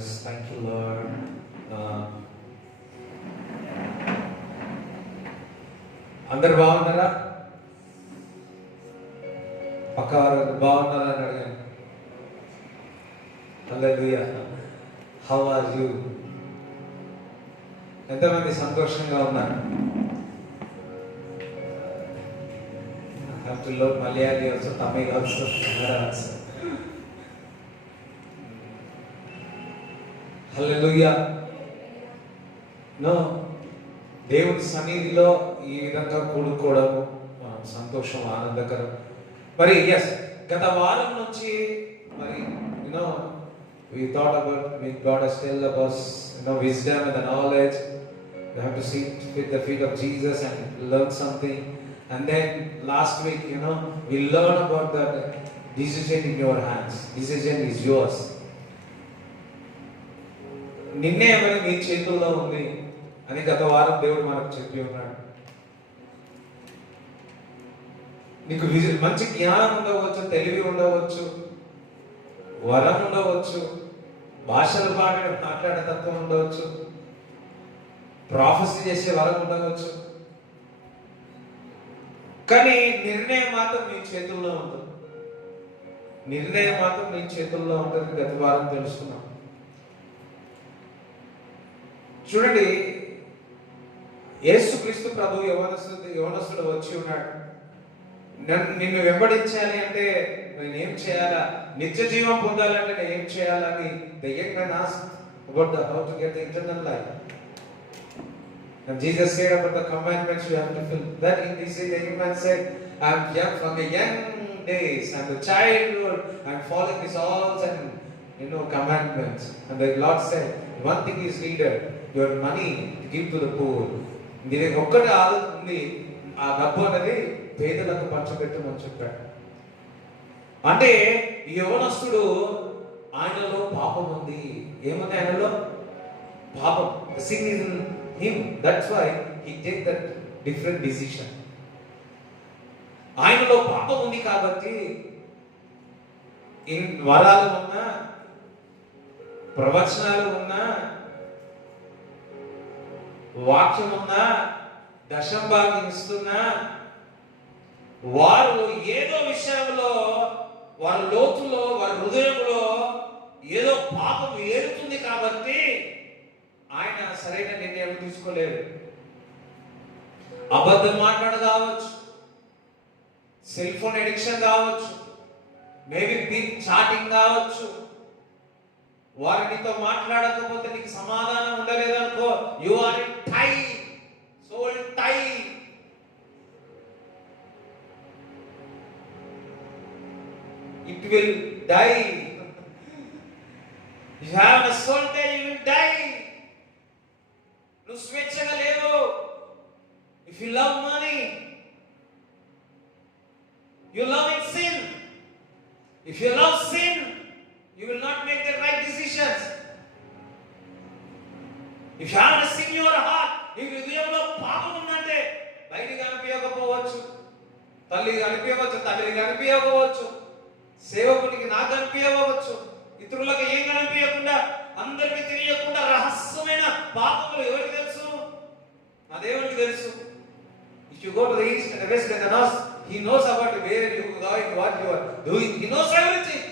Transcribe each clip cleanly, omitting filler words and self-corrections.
Jesus. Thank you, Lord. అందరు బాగున్నారా? పక్క వారు బాగున్నారా అని అడిగాను. హల్లెలూయా. How are you? ఎంతమంది సంతోషంగా ఉన్నారు? I have to learn Malayali also, Tamil also, Kannada also. Hallelujah. No, దేవుడి సన్నిధిలో ఈ విధంగా కూడుకోవడము సంతోషం, ఆనందకరం. మరి ఎస్, గత వారం నుంచి మరి you know we thought about, God has told us, wisdom and the knowledge. We have to sit with the feet of Jesus and learn something. And then last week, we learned about the decision in your hands. Decision is yours. నిర్ణయం అనేది మీ చేతుల్లో ఉంది అని గత వారం దేవుడు మనకు చెప్పి ఉన్నాడు. నీకు మంచి జ్ఞానం ఉండవచ్చు, తెలివి ఉండవచ్చు, వరం ఉండవచ్చు, భాషలు మాట్లాడే తత్వం ఉండవచ్చు, ప్రాఫెసీ చేసే వరం ఉండవచ్చు. కానీ నిర్ణయం మాత్రం మీ చేతుల్లో ఉంటుంది. నిర్ణయం మాత్రం మీ చేతుల్లో ఉంటుంది. గత వారం తెలుసుకున్నాం. చూడండి, యేసుక్రీస్తు ప్రభు యవనస్తుడు వచ్చి ఉన్నాడు. నిన్ను వెంబడించాలి అంటే నేనేం చేయాలా, నిత్య జీవం పొందాలంటే నేను ఏం చేయాలని the young man asked about how to get the eternal life. And Jesus said about the commandments you have to fulfill. Then the young man said, I am young from the young days, and the childhood, I am following these laws and commandments. And the Lord said, one thing is needed, your money to give to the poor. ఇది ఒక్కటి ఆలోచన ఉంది, ఆ డబ్బు అనేది పేదలకు పంచబెట్టమని చెప్పాడు. అంటే ఈ యవనస్తుడు, ఆయనలో పాపం ఉంది. ఏముంది ఆయనలో? పాపం. The sin is in him. That's why he take that different decision. ఆయనలో పాపం ఉంది కాబట్టి వరాలు ఉన్నా, ప్రవచనాలు ఉన్నా, వాక్యం ఉన్నా, దశంభాగం ఇస్తున్నా, వారు ఏదో విషయంలో, వారి లోతులో, వారి హృదయంలో ఏదో పాపం ఏరుతుంది కాబట్టి ఆయన సరైన నిర్ణయం తీసుకోలేరు. అబద్ధం మాట్లాడ కావచ్చు, సెల్ ఫోన్ ఎడిక్షన్ కావచ్చు, మేబీ బిగ్ చాటింగ్ కావచ్చు. వారితో మాట్లాడకపోతే నీకు సమాధానం ఉండలేదనుకో, you are in tie, soul tie. It will die. You have a soul tie, you will die. నువ్వు స్వేచ్ఛగా లేవు. If you love money, you love in sin. If you love sin, you will not make the right decisions. If you have a sin in your heart, నీ హృదయంలో పాపం ఉందంటే బయటికి అనిపించకపోవచ్చు, తల్లికి అనిపించవచ్చు, తండ్రికి అనిపించకపోవచ్చు, సేవకునికి నాకు అనిపించవచ్చు, ఇతరులకు ఏం కనిపించకుండా, అందరికీ తెలియకుండా రహస్యమైన పాపములు ఎవరికి తెలుసు? నా దేవునికి తెలుసు. If you go to the east and the west and the north, he knows about where you are going, what you are doing. He knows everything.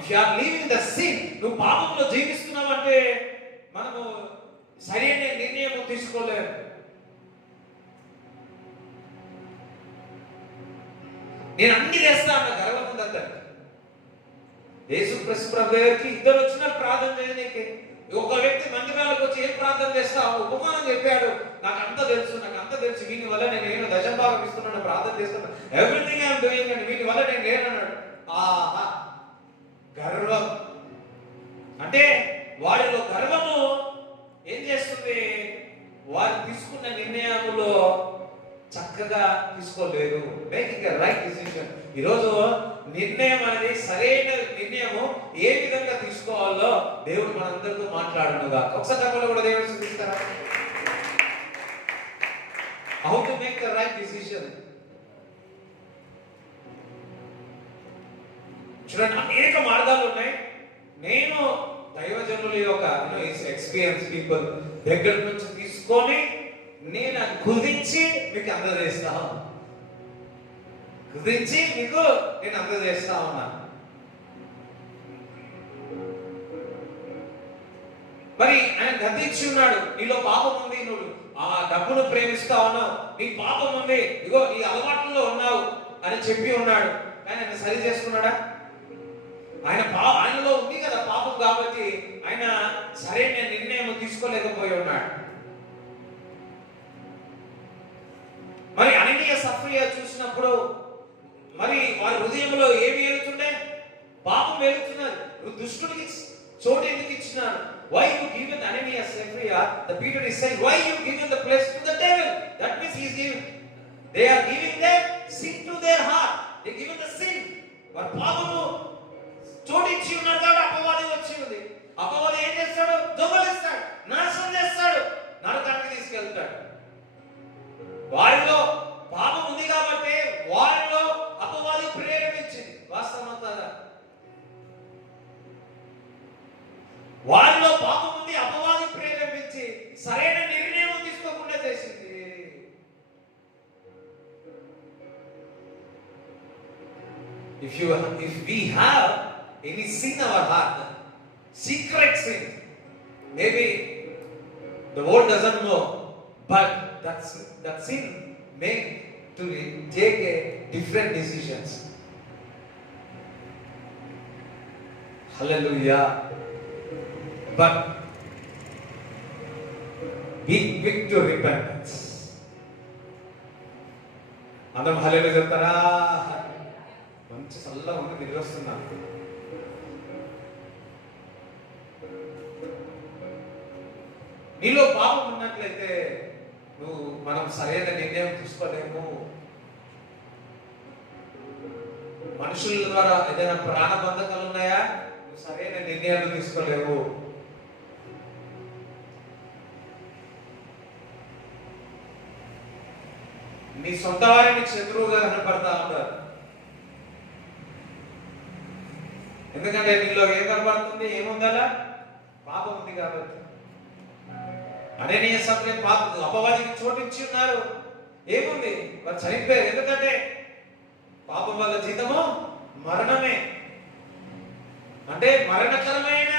If you are living the sin, నువ్వు పాపంలో జీవిస్తున్నావంటే మనము సరైన నిర్ణయం తీసుకోలేము. నేను అన్ని చేస్తా అన్న గర్వం ఉందంటే, యేసుక్రీస్తు ప్రభు గారికి ఇద్దరు వచ్చినారు ప్రార్థన చేయడానికి. ఒక వ్యక్తి మందిరాలకు వచ్చి ఏం ప్రార్థన చేస్తా ఉపమానం చెప్పాడు, నాకు అంత తెలుసు, వీని వల్ల నేను దశంభాగం ఇస్తున్నాను, ప్రార్థన చేస్తున్నాను, ఎవ్రీథింగ్ ఐఎమ్ డూయింగ్ అని, వీని వల్ల నేను లేనన్నాడు. ఆహా, గర్వం. అంటే వారిలో గర్వము ఏం చేస్తుంది? వారు తీసుకున్న నిర్ణయములో చక్కగా తీసుకోలేదు. Making a right decision. ఈరోజు నిర్ణయం అనేది సరైన నిర్ణయము ఏ విధంగా తీసుకోవాలో దేవుడు మనందరితో మాట్లాడునుగా. ఒకసారి చెప్పండి కూడా దేవుడు చూపిస్తారా? How to make the right decision. చూడండి, అనేక మార్గాలు ఉన్నాయి. నేను దైవజనుడు తల్లిదండ్రుల యొక్క ఎక్స్పీరియన్స్ పీపుల్ దగ్గర నుంచి తీసుకొని నేను అది కుదించి మీకు అందజేస్తా ఉన్నా. కుదించి మీకు నేను అందజేస్తా ఉన్నా. మరి ఆయన గద్దించి ఉన్నాడు, నీలో పాపం ఉంది, నువ్వు ఆ డబ్బును ప్రేమిస్తా ఉన్నావు, నీ పాపం ఉంది, ఇగో నీ అలవాట్లలో ఉన్నావు అని చెప్పి ఉన్నాడు. కానీ ఆయన సరి చేసుకున్నాడా? ఆయనలో ఉంది కదా పాపం, కాబట్టి ఆయన సరైన నిర్ణయం తీసుకోలేకపోయి ఉన్నాడు. మరి అననీయ సఫరియా చూసినప్పుడు మరి వారి హృదయంలో ఏమి ఏలుతుండే? పాపం ఏలుతున్నది. దుష్టుడికి చోటు ఎందుకు ఇచ్చినారు? Why you given Ananias and Sapphira? The Peter is saying, why you given the place to the devil? That means he is giving. They are giving their sin to their heart. They given the sin. వారు పాపము చోటు ఇచ్చి ఉన్నారు కాబట్టి అపవాది వచ్చి ఉంది. అపవాది ఏం చేస్తాడు? దొంగలిస్తాడు, నాశనం చేస్తాడు, నరకానికి తీసుకెళ్తాడు. వారిలో పాపం ఉంది కాబట్టి వారిలో అపవాది ప్రేరేపించింది. వాస్తవమంతా వారిలో పాపం ఉంది, అపవాది ప్రేరేపించి సరైన నిర్ణయం తీసుకోకుండా చేసింది. If we have any sin in our heart, secret sin, maybe the world doesn't know, but that sin may to take a different decisions. Hallelujah. But be quick to repentance. అందరం హల్లెలూయా చెప్తారా? మంచి చల్లగా ఉంది, నిద్ర వస్తున్నా. నీలో పాపం ఉన్నట్లయితే మనం సరైన నిర్ణయం తీసుకోలేము. మనుషుల ద్వారా ఏదైనా ప్రాణబంధకాలు ఉన్నాయా? నువ్వు సరైన నిర్ణయాలు తీసుకోలేవు. నీ సొంత వారిని శత్రువుగా కనపడతా ఉంటారు. ఎందుకంటే నీలో ఏం కనపడుతుంది? ఏముందలా? పాపం ఉంది కాబట్టి. అననీయ సఫరియా పాపం, అపవాదికి చోటించి ఉన్నారు. ఏముంది? వారు చనిపోయారు. ఎందుకంటే పాపం వల్ల జీతము మరణమే. అంటే మరణకరమైన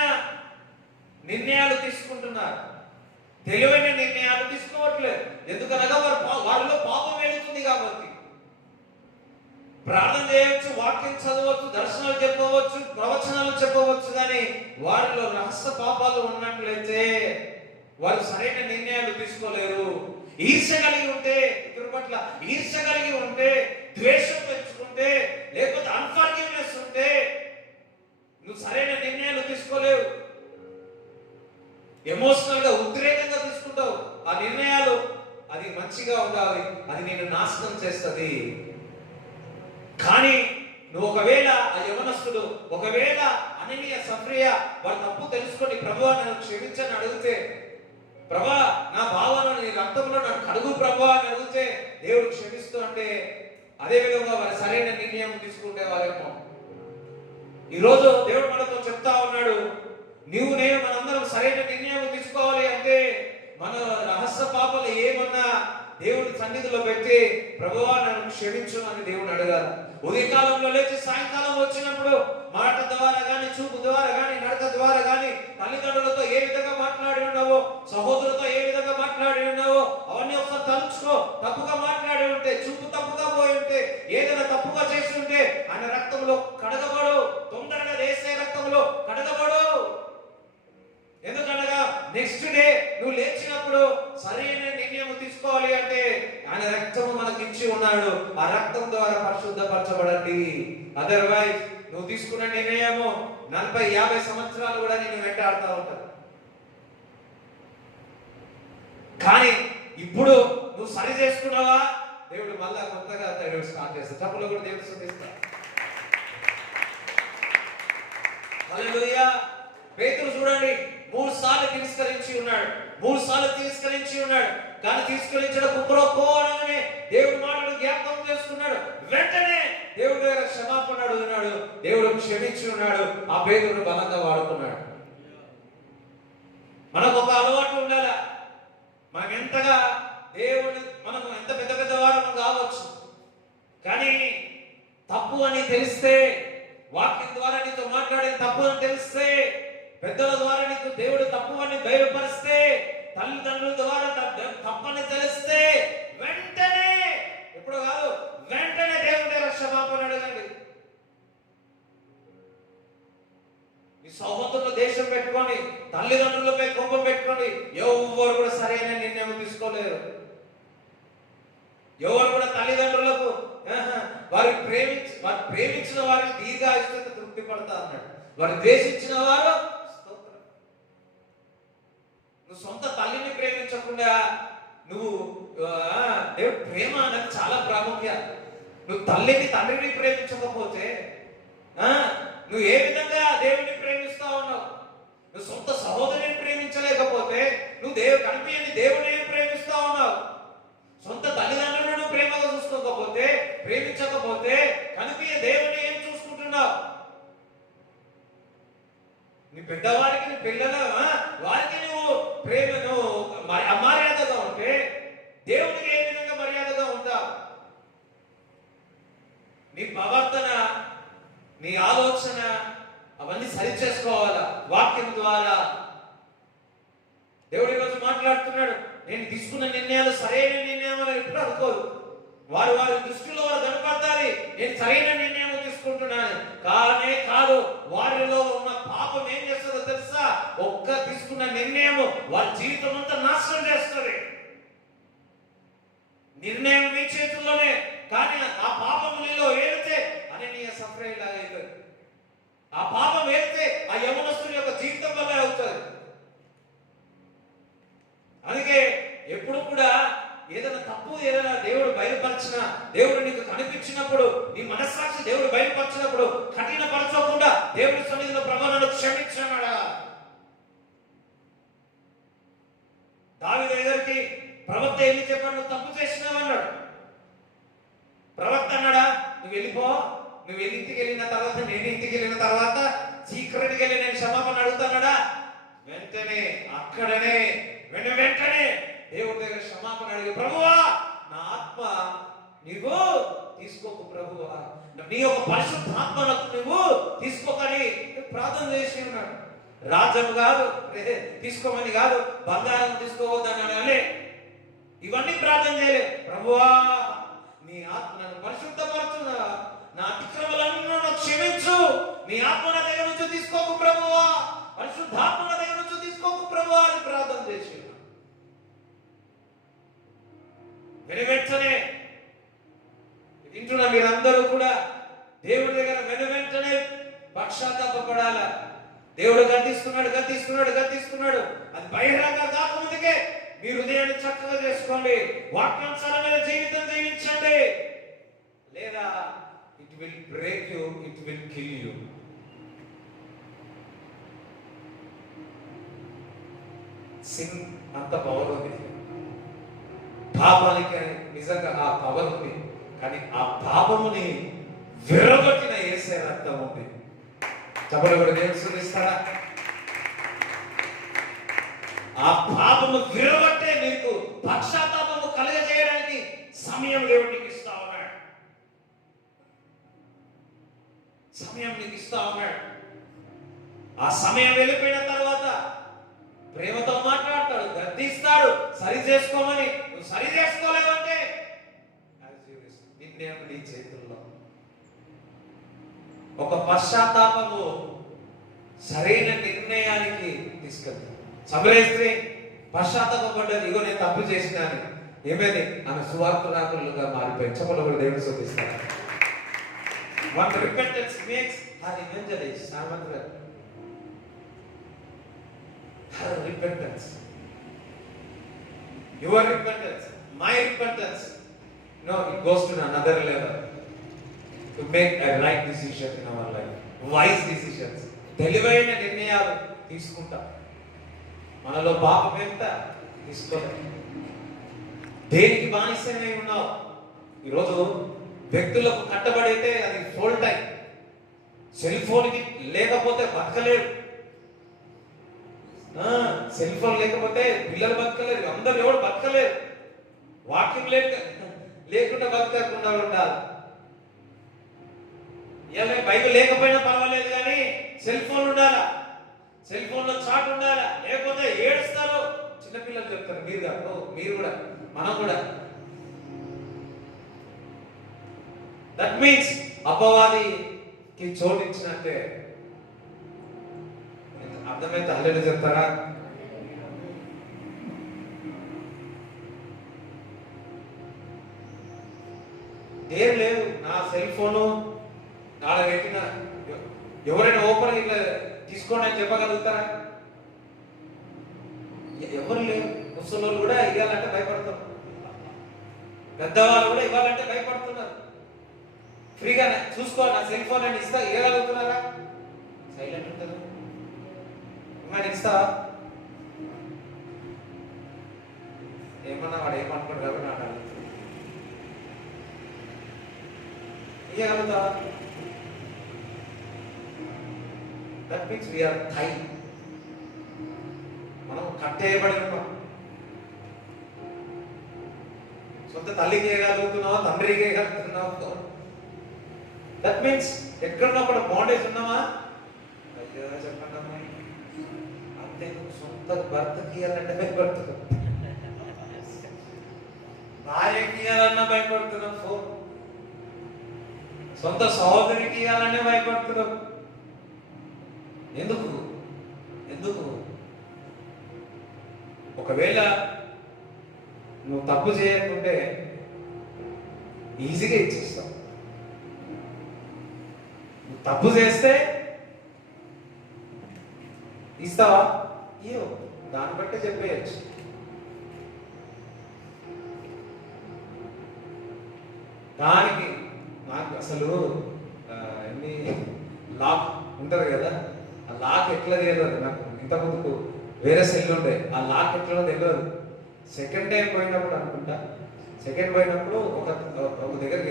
నిర్ణయాలు తీసుకుంటున్నారు, తెలివైన నిర్ణయాలు తీసుకోవట్లేదు. ఎందుకనగా వారిలో పాపం వెళుతుంది కాబట్టి. ప్రార్థన చేయవచ్చు, వాక్యం చదవచ్చు, దర్శనాలు చెప్పవచ్చు, ప్రవచనాలు చెప్పవచ్చు, కానీ వారిలో రహస్య పాపాలు ఉన్నట్లయితే వారు సరైన నిర్ణయాలు తీసుకోలేరు. ఈర్ష్య కలిగి ఉంటే, ఇతరుల పట్ల ఈర్ష్య కలిగి ఉంటే, ద్వేషం పెంచుకుంటే, లేకపోతే అన్ఫర్గివ్నెస్ ఉంటే నువ్వు సరైన నిర్ణయాలు తీసుకోలేవు. ఎమోషనల్ గా ఉద్రేకంగా తీసుకుంటావు. ఆ నిర్ణయాలు అది మంచిగా ఉండాలి, అది నేను నాశనం చేస్తుంది. కానీ నువ్వు ఒకవేళ ఆ యవనస్తుడు ఒకవేళ అననీయ సఫరియా వారి తప్పు తెలుసుకొని ప్రభువా నన్ను క్షమించని అడిగితే, ప్రభా నా భావాలను నీ రక్తంలో నన్ను కడుగు ప్రభువా అని అడిగితే దేవుడు క్షమిస్తూ అంటే, అదే విధంగా వారి సరైన నిర్ణయం తీసుకుంటే వారేమో. ఈరోజు దేవుడు మనతో చెప్తా ఉన్నాడు, నీవు నేను మనందరం సరైన నిర్ణయం తీసుకోవాలి అంటే మన రహస్య పాపాలు ఏమన్నా దేవుడి సన్నిధిలో పెట్టి ప్రభువా నన్ను క్షమించు అని దేవుని అడగాలి. ఉదయకాలంలో లేచి సాయంకాలం వచ్చినప్పుడు మాట ద్వారా గాని, చూపు ద్వారా గాని, నడక ద్వారా గాని, తల్లిదండ్రులతో ఏ విధంగా మాట్లాడి ఉన్నావో, సహోదరులతో ఏ విధంగా మాట్లాడి ఉన్నావో అవన్నీ ఒకసారి తలుచుకో. తప్పుగా మాట్లాడి ఉంటే, చూపు తప్పుగా పోయి ఉంటే, ఏదైనా తప్పుగా చేసి ఉంటే ఆయన రక్తంలో కడగబడు. తొందరగా వేసే రక్తంలో కడగబడు. ఎందుకనగా నెక్స్ట్ డే నువ్వు లేచినప్పుడు సరైన నిర్ణయం తీసుకోవాలి అంటే ఆయన రక్తము మనకి ఇచ్చి ఉన్నాడు. ఆ రక్తం ద్వారా పరిశుద్ధపరచబడండి. అదర్వైజ్ నువ్వు తీసుకున్న నిర్ణయము 40-50 సంవత్సరాలు కూడా నేను వెంటాడుతూ ఉంటాను. కానీ ఇప్పుడు నువ్వు సరి చేసుకున్నావా, దేవుడు మళ్ళా కొత్తగా స్టార్ట్ చేస్తాడు. తప్పులో కూడా దేవుడు స్తుతిస్తాడు. హల్లెలూయా. పేతురు చూడండి, 3 సార్లు తిరస్కరించి ఉన్నాడు. కానీ తిరస్కరించడం కుక్కరోకోనగానే దేవుడి మాటలు జ్ఞాపకం చేసుకున్నాడు. వెంటనే దేవుడి దగ్గర క్షమాపణ అడుగుతున్నాడు. దేవుడు క్షమించి ఉన్నాడు. ఆ పేతురును బలంగా వాడుకున్నాడు. మనకు ఒక అలవాటు ఉండాలి. మనం ఎంతగా మనకు ఎంత పెద్ద పెద్ద వారం కావచ్చు, కానీ తప్పు అని తెలిస్తే, వాక్యం ద్వారా నీతో మాట్లాడే తప్పు అని తెలిస్తే, పెద్దల ద్వారా నీకు దేవుడు తప్పు అని బయలుపరిస్తే, తల్లిదండ్రుల ద్వారా తప్పని తెలిస్తే వెంటనే, ఎప్పుడు కాదు వెంటనే దేవుడి దగ్గర క్షమాపణ అడగండి. మీ సహోదరుల దేశం పెట్టుకొని, తల్లిదండ్రులపై కోపం పెట్టుకొని ఎవరు కూడా సరైన నిర్ణయం తీసుకోలేరు. ఎవరు కూడా తల్లిదండ్రులకు వారు ప్రేమించిన వారిని దీర్ఘాయుష్తో తృప్తి పడతా అన్నాడు. వారు ద్వేషించిన వారు, నువ్వు సొంత తల్లిని ప్రేమించకుండా నువ్వు దేవుడు ప్రేమ అనేది చాలా ప్రాముఖ్యం. నువ్వు తండ్రిని ప్రేమించకపోతే నువ్వు ఏ విధంగా దేవుడిని ప్రేమిస్తా ఉన్నావు? నువ్వు సొంత సహోదరిని ప్రేమించలేకపోతే నువ్వు కనిపించని దేవుడిని ప్రేమిస్తా ఉన్నావు. సొంత తల్లిదండ్రులను ప్రేమగా చూసుకోకపోతే, ప్రేమించకపోతే కనిపించే దేవుడిని ఏం చూసుకుంటున్నావు? నీ పెద్దవారికి, నీ పిల్లల వారికి నువ్వు ప్రేమను అమర్యాదగా ఉంటే దేవునికి ఏ విధంగా మర్యాదగా ఉంటావు? నీ ప్రవర్తన, నీ ఆలోచన అవన్నీ సరి చేసుకోవాలా వాక్యం ద్వారా. దేవుడు ఈరోజు మాట్లాడుతున్నాడు, నేను తీసుకున్న నిర్ణయాలు సరైన నిర్ణయాలు ఎప్పుడు అనుకోదు. వారి దృష్టిలో వారు కనపడాలి, నేను సరైన నిర్ణయం తీసుకుంటున్నాను. కానే కాదు, వారిలో ఉన్న పాపం ఏం చేస్తుందో తెలుసా? తీసుకున్న నిర్ణయం వారి జీవితం అంతా నాశనం చేస్తుంది. నిర్ణయం మీ చేతుల్లోనే, కానీ ఆ పాపం నీలో ఏడితే అననీయ సఫర్ లాగా అవుతుంది. ఆ పాపం ఏడితే ఆ యవనస్తుని యొక్క జీవితం వల్ల అవుతుంది. అందుకే ఎప్పుడు కూడా ఏదైనా తప్పు, ఏదైనా దేవుడు బయలుపరిచిన, దేవుడు నీకు కనిపించినప్పుడు, నీ మనస్సాక్షి దేవుడు బయలుపరిచినప్పుడు కఠినపరచకుండా దేవుడి సన్నిధిలో ప్రభువును క్షమించమన్నాడా. దావీదు దగ్గరికి ప్రవక్త వెళ్ళి చెప్పాడు, నువ్వు తప్పు చేసినావు అన్నాడు. ప్రవక్త అన్నాడా, నువ్వు వెళ్ళిపో, నువ్వు ఇంటికి వెళ్ళిన తర్వాత, నేను ఇంటికి వెళ్ళిన తర్వాత సీక్రెట్కి వెళ్ళి నేను క్షమాపణ అడుగుతానడా? వెంటనే అక్కడనే వెంటనే దేవుడి దగ్గర క్షమాపణ అడిగి, ప్రభువా నా ఆత్మ నీవు తీసుకోకు, ప్రభువా నీ యొక్క పరిశుద్ధాత్మను నువ్వు తీసుకోకని ప్రార్థన చేసి ఉన్నాడు. రాజ్యం కాదు తీసుకోమని కాదు, బంగారం తీసుకోవద్దని ఇవన్నీ ప్రార్థన చేయలే. ప్రభువా నీ ఆత్మను పరిశుద్ధపరచునా, నా అతిక్రమలను క్షమించు, నీ ఆత్మ నా దగ్గర నుంచి తీసుకోకు ప్రభువా, పరిశుద్ధాత్మ నా దగ్గర నుంచి తీసుకోకు ప్రభువా అని ప్రార్థన చేసి వెంటనే వింటున్న మీరందరూ కూడా దేవుడి దగ్గర వెంటనే పశ్చాత్తాపడాల. దేవుడు గద్దిస్తున్నాడు. అది బహిరంగ కాకముందుకే మీ హృదయాన్ని చక్కగా చేసుకోండి, వాక్యానుసారమైన జీవితం జీవించండి. లేదా it will break you, it will kill you. Sin అంత పవర్ ఉంది, పాపానికి నిజంగా ఆ పవర్ ఉంది, కానీ ఆ పాపముని విరగొట్టిన యేసే రక్తం ఉంది. చెప్పలు కూడా దేవుడు చూపిస్తాడా? ఆ పాపము విరగొట్టే నీకు పశ్చాత్తాపము కలుగజేయడానికి సమయం దేవుడు నీకు ఇస్తా ఉన్నాడు. ఆ సమయం వెళ్ళిపోయిన తర్వాత ప్రేమతో మాట్లాడతాడు, గద్దిస్తాడు, సరి చేసుకోమని. నువ్వు సరి చేసుకోలేవంటే నిర్ణయం నీ చేతుల్లో. ఒక పశ్చాత్తాపము సరైన నిర్ణయానికి తీసుకెళ్తాడు. సమరయ స్త్రీ పశ్చాత్తాపడ్డది, ఇగో నేను తప్పు చేసినాను. ఏమైంది? ఆమె సువార్తరాకులుగా మారిపోయింది. చెప్పలు కూడా దేవుడు చూపిస్తాడు. One repentance makes her evangelist. Her repentance, your repentance, my repentance, no, it goes to another level to make a right decision in our life, wise decisions. తెలివైన నిర్ణయాలు తీసుకుంటాం. మనలో పాపం ఎంత తీసుకోలేదు. దేనికి బానిసమై ఉన్నావు? ఈరోజు వ్యక్తులకు కట్టబడితే అది ఫోల్ టైం. సెల్ ఫోన్కి లేకపోతే బతకలేడు. సెల్ ఫోన్ లేకపోతే పిల్లలు బతకలేరు, అందరు ఎవరు బతకలేరు. వాక్యం లేకుండా బతకకుండా ఉండాలి. ఇలా బైబిల్ లేకపోయినా పర్వాలేదు కానీ సెల్ ఫోన్ ఉండాలా, సెల్ ఫోన్ లో చాట్ ఉండాలా, లేకపోతే ఏడుస్తారు. చిన్నపిల్లలు చెప్తారు, మీరు కూడా మనం కూడా. దట్ మీన్స్ అపవాదికి చోటిచ్చినట్టే. అర్థమైతే హల్లెలూయా చెప్తారా? ఏం లేదు, నా సెల్ ఫోను నాడ పెట్టిన ఎవరైనా ఓపెన్ ఇట్లా తీసుకోండి అని చెప్పగలుగుతారా? ఎవరు లేరు. ముసలోళ్ళు కూడా ఇవ్వాలంటే భయపడుతున్నారు, పెద్దవాళ్ళు కూడా ఇవ్వాలంటే భయపడుతున్నారు. ఫ్రీగా చూసుకో నా సెల్ ఫోన్ అని ఇస్తా ఇవ్వగలుగుతున్నారా? సైలెంట్ ఉంటుంది. మరి ఇస్తావా? ఏమన్నా వాడు ఏమనుకోడు కాబట్టి నాకు ఇవ్వగలుగుతావా? దట్ మీన్స్ వీఆర్ టై. మనం కట్టేయబడి ఉన్నాం. సొంత తల్లికి వేయగలుగుతున్నావా, తండ్రికి వేయగలుగుతున్నావా? దట్ మీన్స్ ఎక్కడున్నప్పుడు బాండేజ్ ఉన్నావా? అయ్యో చెప్పండి అమ్మా, అంతే. సొంత భర్తకి ఇవ్వాలంటే భయపడుతున్నావు, భార్యకి ఇవ్వాలన్నా భయపడుతున్నావు, ఫోన్ సొంత సహోదరికి ఇవ్వాలనే భయపడుతున్నావు. ఎందుకు? ఒకవేళ నువ్వు తప్పు చేయకుంటే ఈజీగా ఇచ్చేస్తావు. నువ్వు తప్పు చేస్తే ఇస్తావా? ఇయ్యో, దాన్ని బట్టే చెప్పేయచ్చు. దానికి నాకు అసలు ఎన్ని లాక్ ఉంటుంది కదా, ఆ లాక్ ఎట్లా తెలియదు నాకు. ఇంత ముందుకు వేరే సెల్ ఉండే, ఆ లాక్ ఎట్లా తెలియదు. సెకండ్ టైం పోయినప్పుడు అనుకుంటా, ఒక దగ్గరికి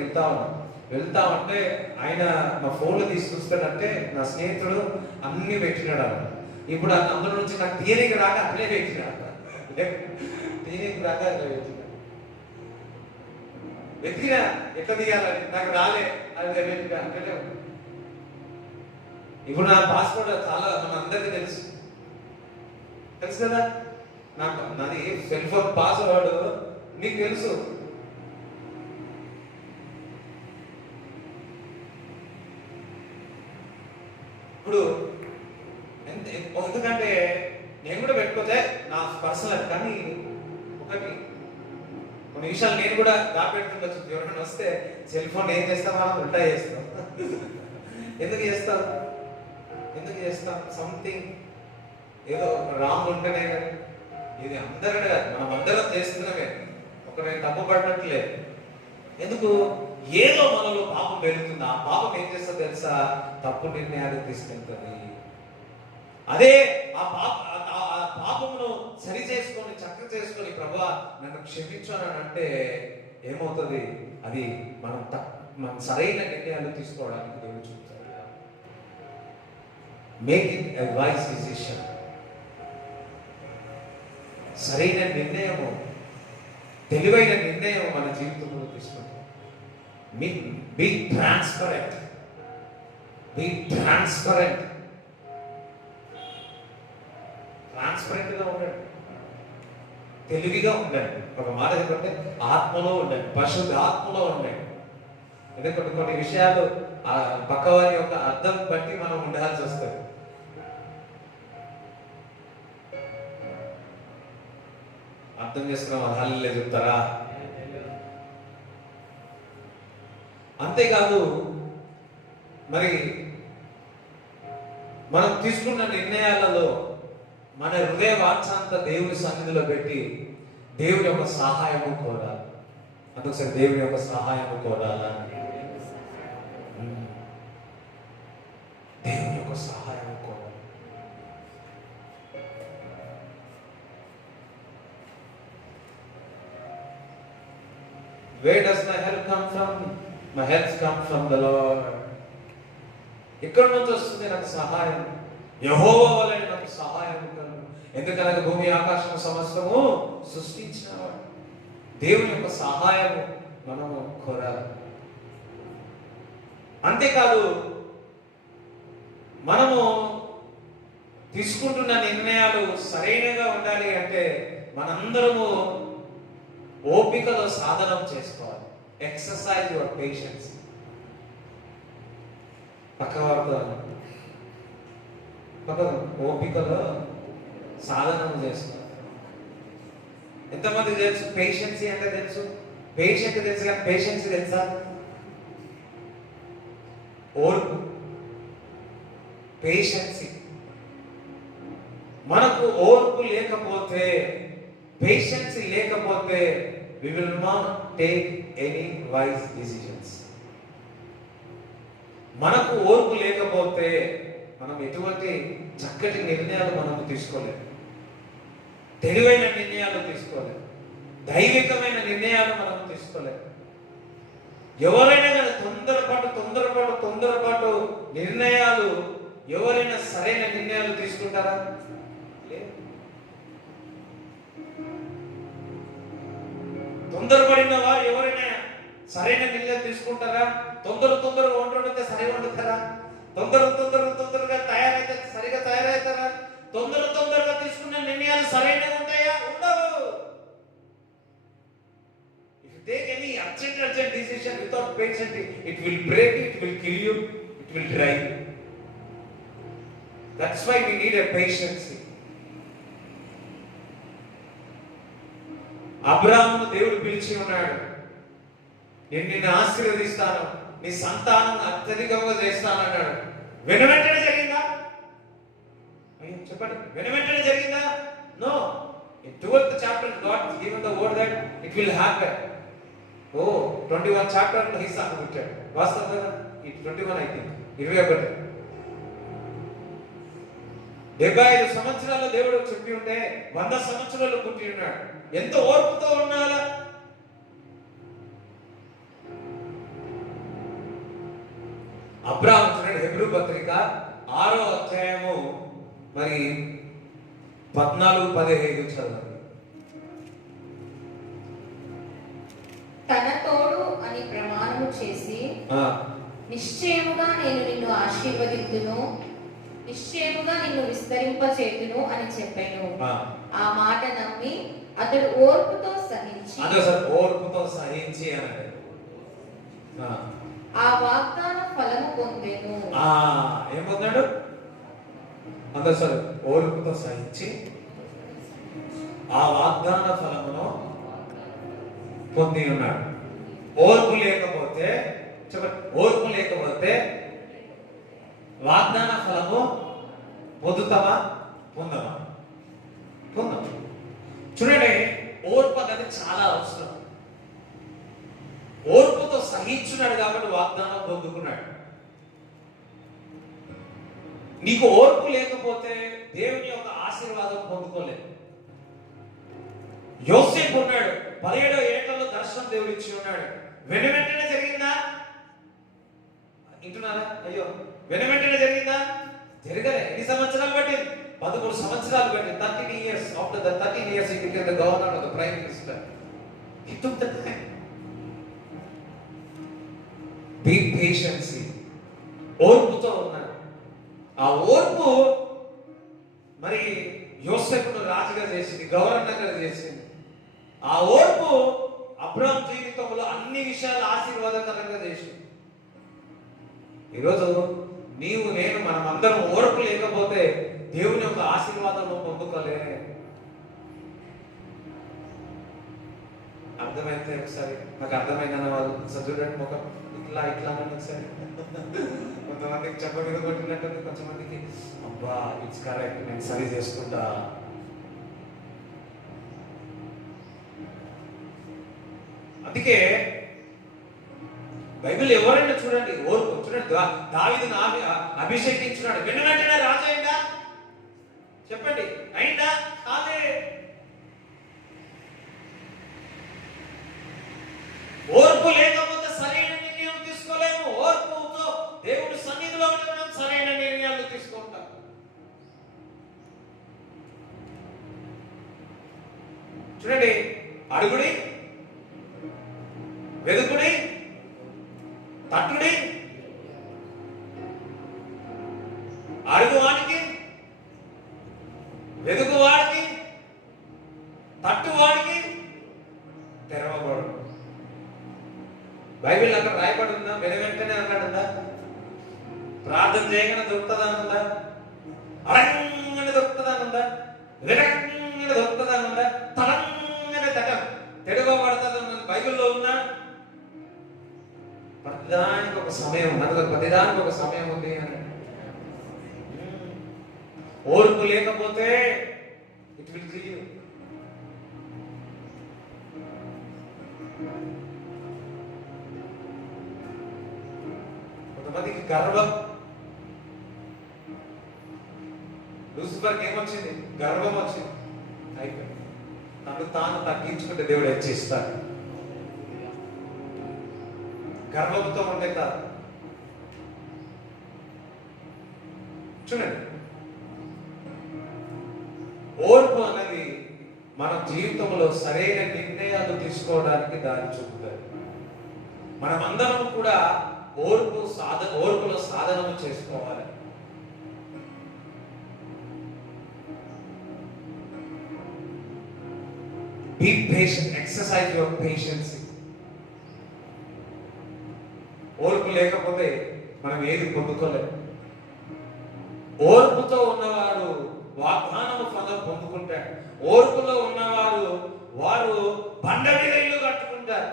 వెళ్తా ఉంటే ఆయన నా ఫోన్లో తీసి చూస్తాడంటే నా స్నేహితుడు అన్ని పెట్టినాడు అన్న. ఇప్పుడు అందులో నుంచి నాకు తీయనికి రాక అట్లే పెట్టినాడు, తీయనికి రాక అట్లా వెతికినా ఎట్లా తీయాలని నాకు రాలే, అది అంటే. ఇప్పుడు నా పాస్పోర్ట్ చాలా మన అందరికీ తెలుసు కదా. నాది సెల్ ఫోన్ పాస్వర్డ్ మీకు తెలుసు. ఇప్పుడు ఎందుకంటే నేను కూడా పెట్టుకోతే నా పర్సనల్, కానీ కొన్ని విషయాలు నేను కూడా దాపెడుతుండొచ్చు. ఎవరైనా వస్తే సెల్ ఫోన్ ఏం చేస్తాం, మనం ఉల్టా చేస్తాం. ఎందుకు చేస్తాం? సంథింగ్ ఏదో రాంగ్ ఉంటేనే కానీ. ఇది అందరూ కాదు, మనం అందరం చేస్తున్నామే, ఒకరిని తప్పు పడినట్లేదు. ఎందుకు? ఏదో మనలో పాపం వెళుతుంది. ఆ పాపం ఏం చేస్తా తెలుసా? తప్పు నిర్ణయాలకు తీసుకెళ్తుంది. అదే ఆ పాపమును సరి చేసుకొని చక్కగా చేసుకొని ప్రభువా నన్ను క్షమించాను అంటే ఏమవుతుంది? అది మనం సరైన నిర్ణయాలు తీసుకోవడానికి దేవుడు చూపుతాడు. మేకింగ్ ఎ వైస్ డిసిషన్, సరైన నిర్ణయము, తెలివైన నిర్ణయం మన జీవితంలో తీసుకుంటాం. బీ ట్రాన్స్పరెంట్, ట్రాన్స్పరెంట్గా ఉండండి, తెలివిగా ఉండండి. ఒక మాట చెప్పంటే ఆత్మలో ఉండండి, పరిశుద్ధ ఆత్మలో ఉండండి. ఎందుకంటే కొన్ని విషయాలు పక్కవారి యొక్క అర్థం బట్టి మనం ఉండాల్సి వస్తుంది. అర్థం చేసుకున్నాం అదాలే చెప్తారా? అంతేకాదు, మరి మనం తీసుకున్న నిర్ణయాలలో మన హృదయ వాంఛంతా దేవుని సన్నిధిలో పెట్టి దేవుని యొక్క సహాయము కోరాలి. అందుకోసం దేవుని యొక్క సహాయము కోరాలా? దేవుని యొక్క సహాయము కోరాలి. Where does my help come from? My help comes from the Lord. ఎక్కడి నుంచి వస్తుంది నాకు సహాయం? యెహోవా వలన నాకు సహాయం కలుగు. ఎందుకనగా భూమి ఆకాశం సమస్తము సృష్టించినవాడు. దేవుని యొక్క సహాయము మనము కోరాలి. అంతేకాదు, మనము తీసుకుంటున్న నిర్ణయాలు సరైనగా ఉండాలి అంటే మనందరము ఓపికలో సాధనం చేసుకోవాలి. Exercise your patience. పక్కవారితో ఓపికలో సాధనం చేసుకోవాలి. ఎంతమంది తెలుసు పేషెన్సీ అంటే? తెలుసు, పేషెంట్ తెలుసు, కానీ పేషెన్సీ తెలుసా? ఓర్పు, పేషెన్సీ. మనకు ఓర్పు లేకపోతే, పేషెన్సీ లేకపోతే we will not take any wise decisions. మనకు ఓర్పు లేకపోతే మనం ఎటువంటి చక్కటి నిర్ణయాలు మనం తీసుకోలేము, తెలివైన నిర్ణయాలు తీసుకోలేము, దైవికమైన నిర్ణయాలు మనం తీసుకోలేము. ఎవరైనా కానీ తొందరపాటు నిర్ణయాలు, ఎవరైనా సరైన నిర్ణయాలు తీసుకుంటారా? తొందరపడిన వారు ఎవరైనా సరైన నిర్ణయం తీసుకుంటారా? తొందరగా వండుతే సరిగా వండుతారా? తొందరగా తయారైతే సరిగా తయారవుతారా? తొందరగా తీసుకున్న నిర్ణయాలు సరైనగా ఉంటాయా? ఉండవు. If you take any urgent decision without patience, it will break you, it will kill you, it will dry you. That's why we need a patience. అబ్రాహామును దేవుడు పిలిచి ఉన్నాడు. నేను నిన్ను ఆశీర్వదిస్తాను, నీ సంతానం అత్యధికంగా చేస్తానన్నాడు. వెంటనే జరిగిందా? చెప్పండి, వెంటనే జరిగిందా? No. In 12th chapter God given the word that it will happen. 21 chapter లో ఇస్సాకు పుట్టాడు. వాస్తవం కదా? 21 I think 21. 75 సంవత్సరాలు దేవుడు చెప్పి ఉంటే 100 సంవత్సరాలు పుట్టి ఉన్నాడు. ఎంత ఓర్పుతో ఉన్నారా? అబ్రాహాము చూడండి, హెబ్రీ పత్రిక 6వ అధ్యాయము మరి 14-15 చదవండి. తన తోడు అని ప్రమాణము చేసి నిశ్చయముగా నేను నిన్ను ఆశీర్వదిద్దును, నిశ్చయముగా నిన్ను విస్తరింపచేతును అని చెప్పాను. ఆ మాట నమ్మి అతడు ఓర్పుతో సహించి అన్నాడు. ఆ వాగ్దాన ఫలము పొందెను. ఏం పొందాడు? అందరూ సరే, ఓర్పుతో సహించి ఆ వాగ్దాన ఫలమును పొంది ఉన్నాడు. ఓర్పు లేకపోతే చెప్పండి, ఓర్పు లేకపోతే వాగ్దాన ఫలము పొందుతావా? పొందమా? పొందం. చూడండి, ఓర్పు అనేది చాలా అవసరం. ఓర్పుతో సహించున్నాడు కాబట్టి వాగ్దానం పొందుకున్నాడు. నీకు ఓర్పు లేకపోతే దేవుని యొక్క ఆశీర్వాదం పొందుకోలేదు. యోసేపు ఉన్నాడు, 17వ ఏటలో దర్శనం దేవుడు ఇచ్చి ఉన్నాడు. వెంటనే జరిగిందా? ఇంటున్నారా? అయ్యో, వెంటనే జరిగిందా? జరగలే. ఎన్ని సంవత్సరాలు పట్టింది? 13 సంవత్సరాలు పట్టింది. 13 years. After the 13 years he became the governor or the prime minister. He took the time. Be patient. ఓర్పుతో ఉన్నాడు. ఆ ఓర్పు మరి యోసేపును రాజుగా చేసింది, గవర్నర్గా చేసింది. ఆ ఓర్పు అబ్రాహాము జీవితంలో అన్ని విషయాలు ఆశీర్వాదకరంగా చేసింది. ఈరోజు నీవు నేను మనం అందరం ఓర్పు లేకపోతే దేవుని యొక్క ఆశీర్వాదం పొందుకోలే. అర్థమైతే ఒకసారి నాకు అర్థమైన వాళ్ళు చూడండి, ముఖం ఇట్లా ఒకసారి. కొంతమందికి చెప్ప మీద కొట్టినట్టుంది, కొంతమందికి అబ్బా ఇట్స్ కరెక్ట్, నేను సరి చేసుకుంటా. అందుకే బైబిల్ ఎవరైనా చూడండి, ఓర్పు చూడండి. దావీదును అభిషేకించున్నాడు, వెంటనే రాజు అయిందా? చెప్పండి, అయిందా? కాదే. ఓర్పు లేకపోతే సరైన నిర్ణయం తీసుకోలేము. ఓర్పుతో దేవుడి సన్నిధిలో మనం సరైన నిర్ణయాలు తీసుకుంటాం. చూడండి, అడుగుడి, వెదుకుడి, తట్టుడి, అడుగువాడికి, వెదుకువాడికి, తట్టువాడికి తెరవబడు. బైబిల్ అక్కడ రాయబడి ఉందా? వెంటనే అన్నాడుందా? ప్రార్థన చేయగానే దొరుకుతుందనుందా? అడంగానే దొరుకుతుందనుందా? విడంగానే దొరుకుతుందనుందా? తడంగానే తెడవబడుతుంది బైబిల్లో ఉందా? ప్రతిదానికి ఒక సమయం ఉన్నది, ప్రతిదానికి ఒక సమయం ఉంది అని. ఓర్పు లేకపోతే ఇట్ విల్ కిల్ యు. కొంతమందికి గర్వం, లూసిఫర్కి ఏమొచ్చింది? గర్వం వచ్చింది. అయిపోయింది. తను తాను తగ్గించుకుంటే దేవుడు హెచ్చిస్తాడు. గర్వంతో ఉండే కాదు. చూడండి, ఓర్పు అనేది మన జీవితంలో సరైన నిర్ణయాలు తీసుకోవడానికి దారి చూపుతారు. మనమందరం కూడా ఓర్పులో సాధనము చేసుకోవాలి. Be patient, exercise your patience. ఓర్పు లేకపోతే మనం ఏది పొందుకోలేము. ఓర్పుతో ఉన్నవారు వాగ్దానము పొందుకుంటాడు. ఓర్పులో ఉన్నవారు వారు బండ మీద ఇల్లు కట్టుకుంటారు.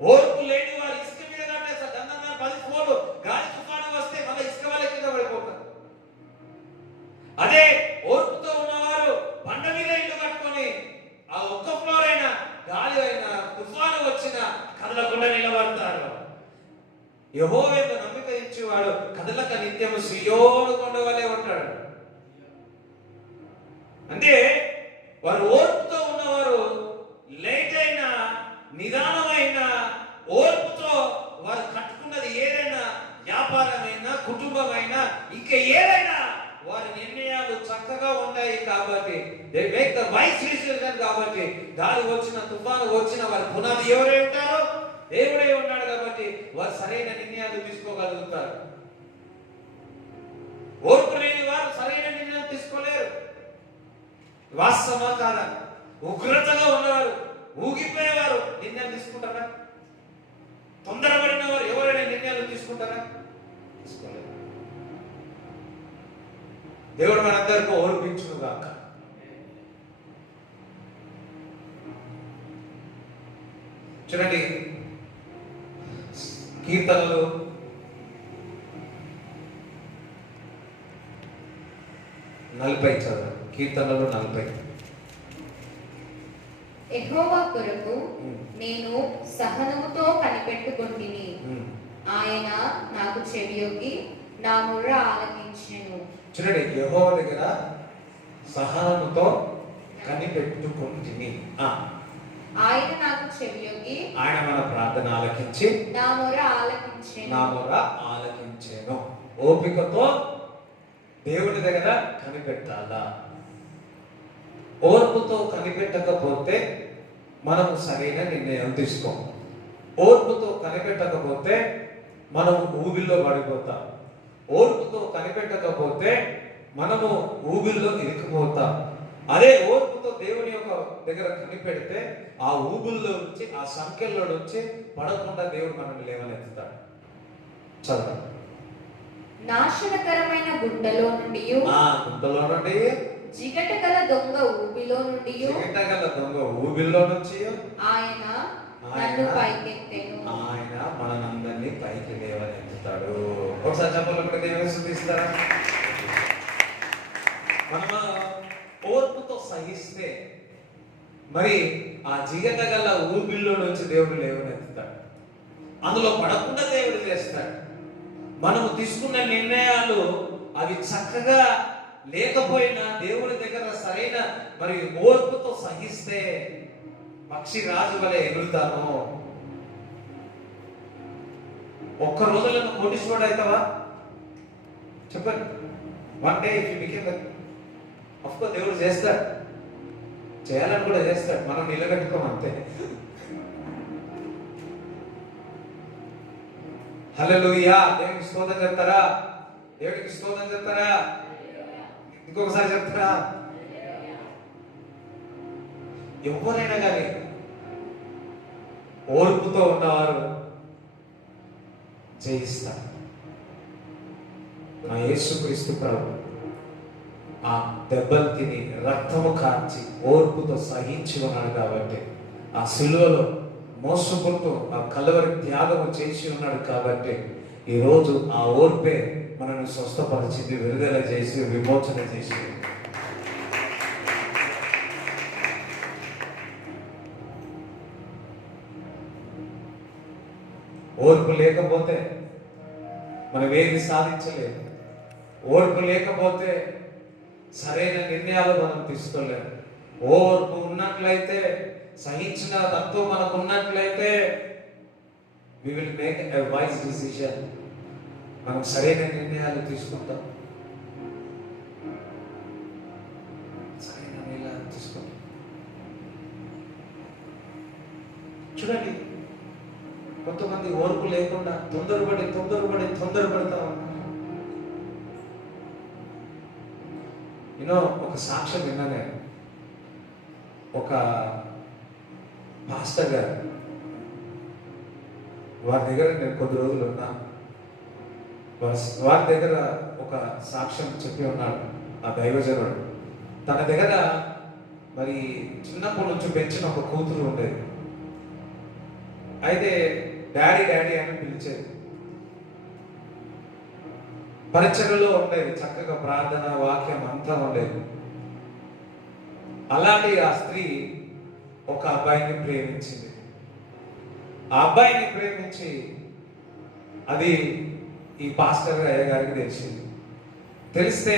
ఓర్పు లేని వారు ఇసుక మీద కట్టేస్తారు. 10 ఫ్లోర్లు గాలి తుఫాను వస్తే మళ్ళీ ఇసుక వాళ్ళ కింద పడిపోతారు. అదే ఓర్పుతో ఉన్నవారు బండ మీద ఇల్లు కట్టుకొని ఆ ఒక్క ఫ్లోర్ అయినా గాలి అయినా తుఫాను వచ్చినా కదలకుండా నిలబడతారు. యెహోవా యందు నమ్మిక ఇచ్చేవాడు కదలక నిత్యము సియోను కొండ వలె ఉంటాడు. అంటే వారు ఓర్పుతో ఉన్నవారు లేట్ అయినా నిదానమైన ఓర్పుతో వారు కట్టుకున్నది ఏదైనా, వ్యాపారమైనా కుటుంబమైనా ఇంకా ఏదైనా వారి నిర్ణయాలు చక్కగా ఉంటాయి. కాబట్టి they make the wise decision. కాబట్టి గాలి వచ్చిన తుఫాను వచ్చిన వారి పునాది ఎవరై ఉంటారో దేవుడే ఉన్నాడు. కాబట్టి వారు సరైన నిర్ణయాలు తీసుకోగలుగుతారు. ఓర్పు లేని వారు సరైన నిర్ణయం తీసుకోలేరు. వాస్తవమా కాదా? ఉగ్రతగా ఉన్నవారు, ఊగిపోయేవారు నిర్ణయాలు తీసుకుంటారా? తొందరపడిన వారు ఎవరైనా నిర్ణయాలు తీసుకుంటారా? తీసుకోలేరు. దేవుడు మనందరికీ ఓర్పించుగాక. చూడండి, కీర్తనలు 40 చదవండి. కీర్తనలు 40. యెహోవా కొరకు నేను సహనముతో కనిపెట్టుకొంటిని. ఆయన నాకు చెవియొగ్గి నా మొర్ర ఆలకించెను. చూడండి, యెహోవా దగ్గర సహనముతో కనిపెట్టుకొంటిని. ఆయన నాకు చెవియొగ్గి ఆయన మన ప్రార్థన ఆలకించి నా మొర్ర ఆలకించెను. ఓపికతో దేవుడి దగ్గర కనిపెట్టాలా. ఓర్పుతో కనిపెట్టకపోతే మనము సరైన నిర్ణయం తీసుకోం. ఓర్పుతో కనిపెట్టకపోతే మనము ఊబిల్లో పడిపోతాం. ఓర్పుతో కనిపెట్టకపోతే మనము ఊబిల్లో ఇరుక్కుపోతాం. అదే ఓర్పుతో దేవుని యొక్క దగ్గర కనిపెడితే ఆ ఊబుల్లో నుంచి, ఆ సంఖ్యల్లో నుంచి పడకుండా దేవుడు మనల్ని లేవనెత్తుతాడు. చదవండి. నాశనకరమైన గుంటలో నుండి, జిగటగల దొంగ ఊబిలో నుంచి ఆయన నన్ను పైకెత్తెను. ఆయన మనందరినీ పైకి లేవనెత్తుతాడు. ఒకసారి చెప్పలు కూడా దేవుని స్తుతిస్తారా? మనము ఓర్పుతో సహిస్తే మరి ఆ జిగటగల ఊబిల్లో నుంచి దేవుడు లేవనెత్తుతాడు. అందులో పడకుండా దేవుడు చేస్తాడు. మనము తీసుకున్న నిర్ణయాలు అవి చక్కగా లేకపోయినా దేవుడి దగ్గర సరైన మరి ఓర్పుతో సహిస్తే పక్షి రాజు వలె ఎగురుతాను. ఒక్క రోజులో కోటీశ్వరుడు అవుతావా? చెప్పండి. One day if you become, of course దేవుడు చేస్తాడు, చేయాలని కూడా చేస్తాడు, మనం నిలబెట్టుకోం అంతే. హల్లెలూయా. దేవునికి స్తోత్రం చెప్తారా? దేవునికి స్తోత్రం చెప్తారా? ఇంకొకసారి చెప్తారా? ఎవరైనా కానీ ఓర్పుతో ఉన్నవారు జయిస్తారు. నా యేసుక్రీస్తు ప్రభు ఆ దెబ్బలు తిని రక్తము కార్చి ఓర్పుతో సహించి ఉన్నాడు కాబట్టి, ఆ సిలువలో మోసుకుంటూ ఆ కలువరి త్యాగము చేసి ఉన్నాడు కాబట్టి, ఈరోజు ఆ ఓర్పే మనల్ని స్వస్థపరిచింది, విడుదల చేసి విమోచన చేసి. ఓర్పు లేకపోతే మనం ఏది సాధించలేము. ఓర్పు లేకపోతే సరైన నిర్ణయాలు మనం తీసుకోలేము. ఓర్పు ఉన్నట్లయితే, సహించిన తత్వం మనకు ఉన్నట్లయితే, we will make a wise decision. మనం సరైన నిర్ణయాలు తీసుకుంటాం, సరైన నిర్ణయాలు తీసుకుంటాం. చూడండి, కొంతమంది ఓర్పు లేకుండా తొందరపడతా ఉంటారు. ఒక సాక్ష్యం విన్నానే. ఒక పాస్టర్ గారు, వారి దగ్గర నేను కొద్ది రోజులు ఉన్నా. వారి దగ్గర ఒక సాక్ష్యం చెప్పి ఉన్నాడు ఆ దైవజనుడు. తన దగ్గర మరి చిన్నప్పటి నుంచి పెంచిన ఒక కూతురు ఉండేది. అయితే డాడీ డాడీ అని పిలిచేది. పరిచర్యలో ఉండేది, చక్కగా ప్రార్థన వాక్యం అంతా ఉండేది. అలాంటి ఆ స్త్రీ ఒక అబ్బాయిని ప్రేమించింది. ఆ అబ్బాయిని ప్రేమించి అది ఈ పాస్టర్ అయ్య గారికి తెలిసింది. తెలిస్తే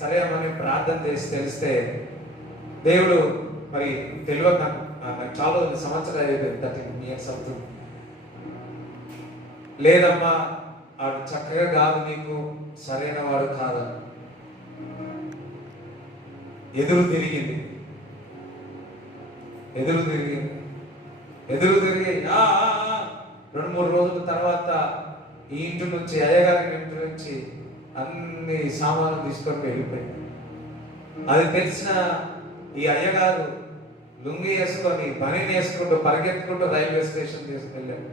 సరే అని ప్రార్థన చేసి తెలిస్తే దేవుడు మరి తెలియక నాకు చాలా సంవత్సరాలు అయిపోయింది, 13 years అవుతుంది. లేదమ్మా, ఆడు చక్కగా కాదు, నీకు సరైన వాడు కాదు. ఎదురు తిరిగి ఆ 2-3 రోజుల తర్వాత ఈ ఇంటి నుంచి, అయ్యగారి ఇంటి నుంచి అన్ని సామాన్లు తీసుకొని వెళ్ళిపోయింది. అది తెలిసిన ఈ అయ్యగారు లుంగి వేసుకొని పనిని వేసుకుంటూ పరిగెత్తుకుంటూ రైల్వే స్టేషన్ తీసుకెళ్ళాడు.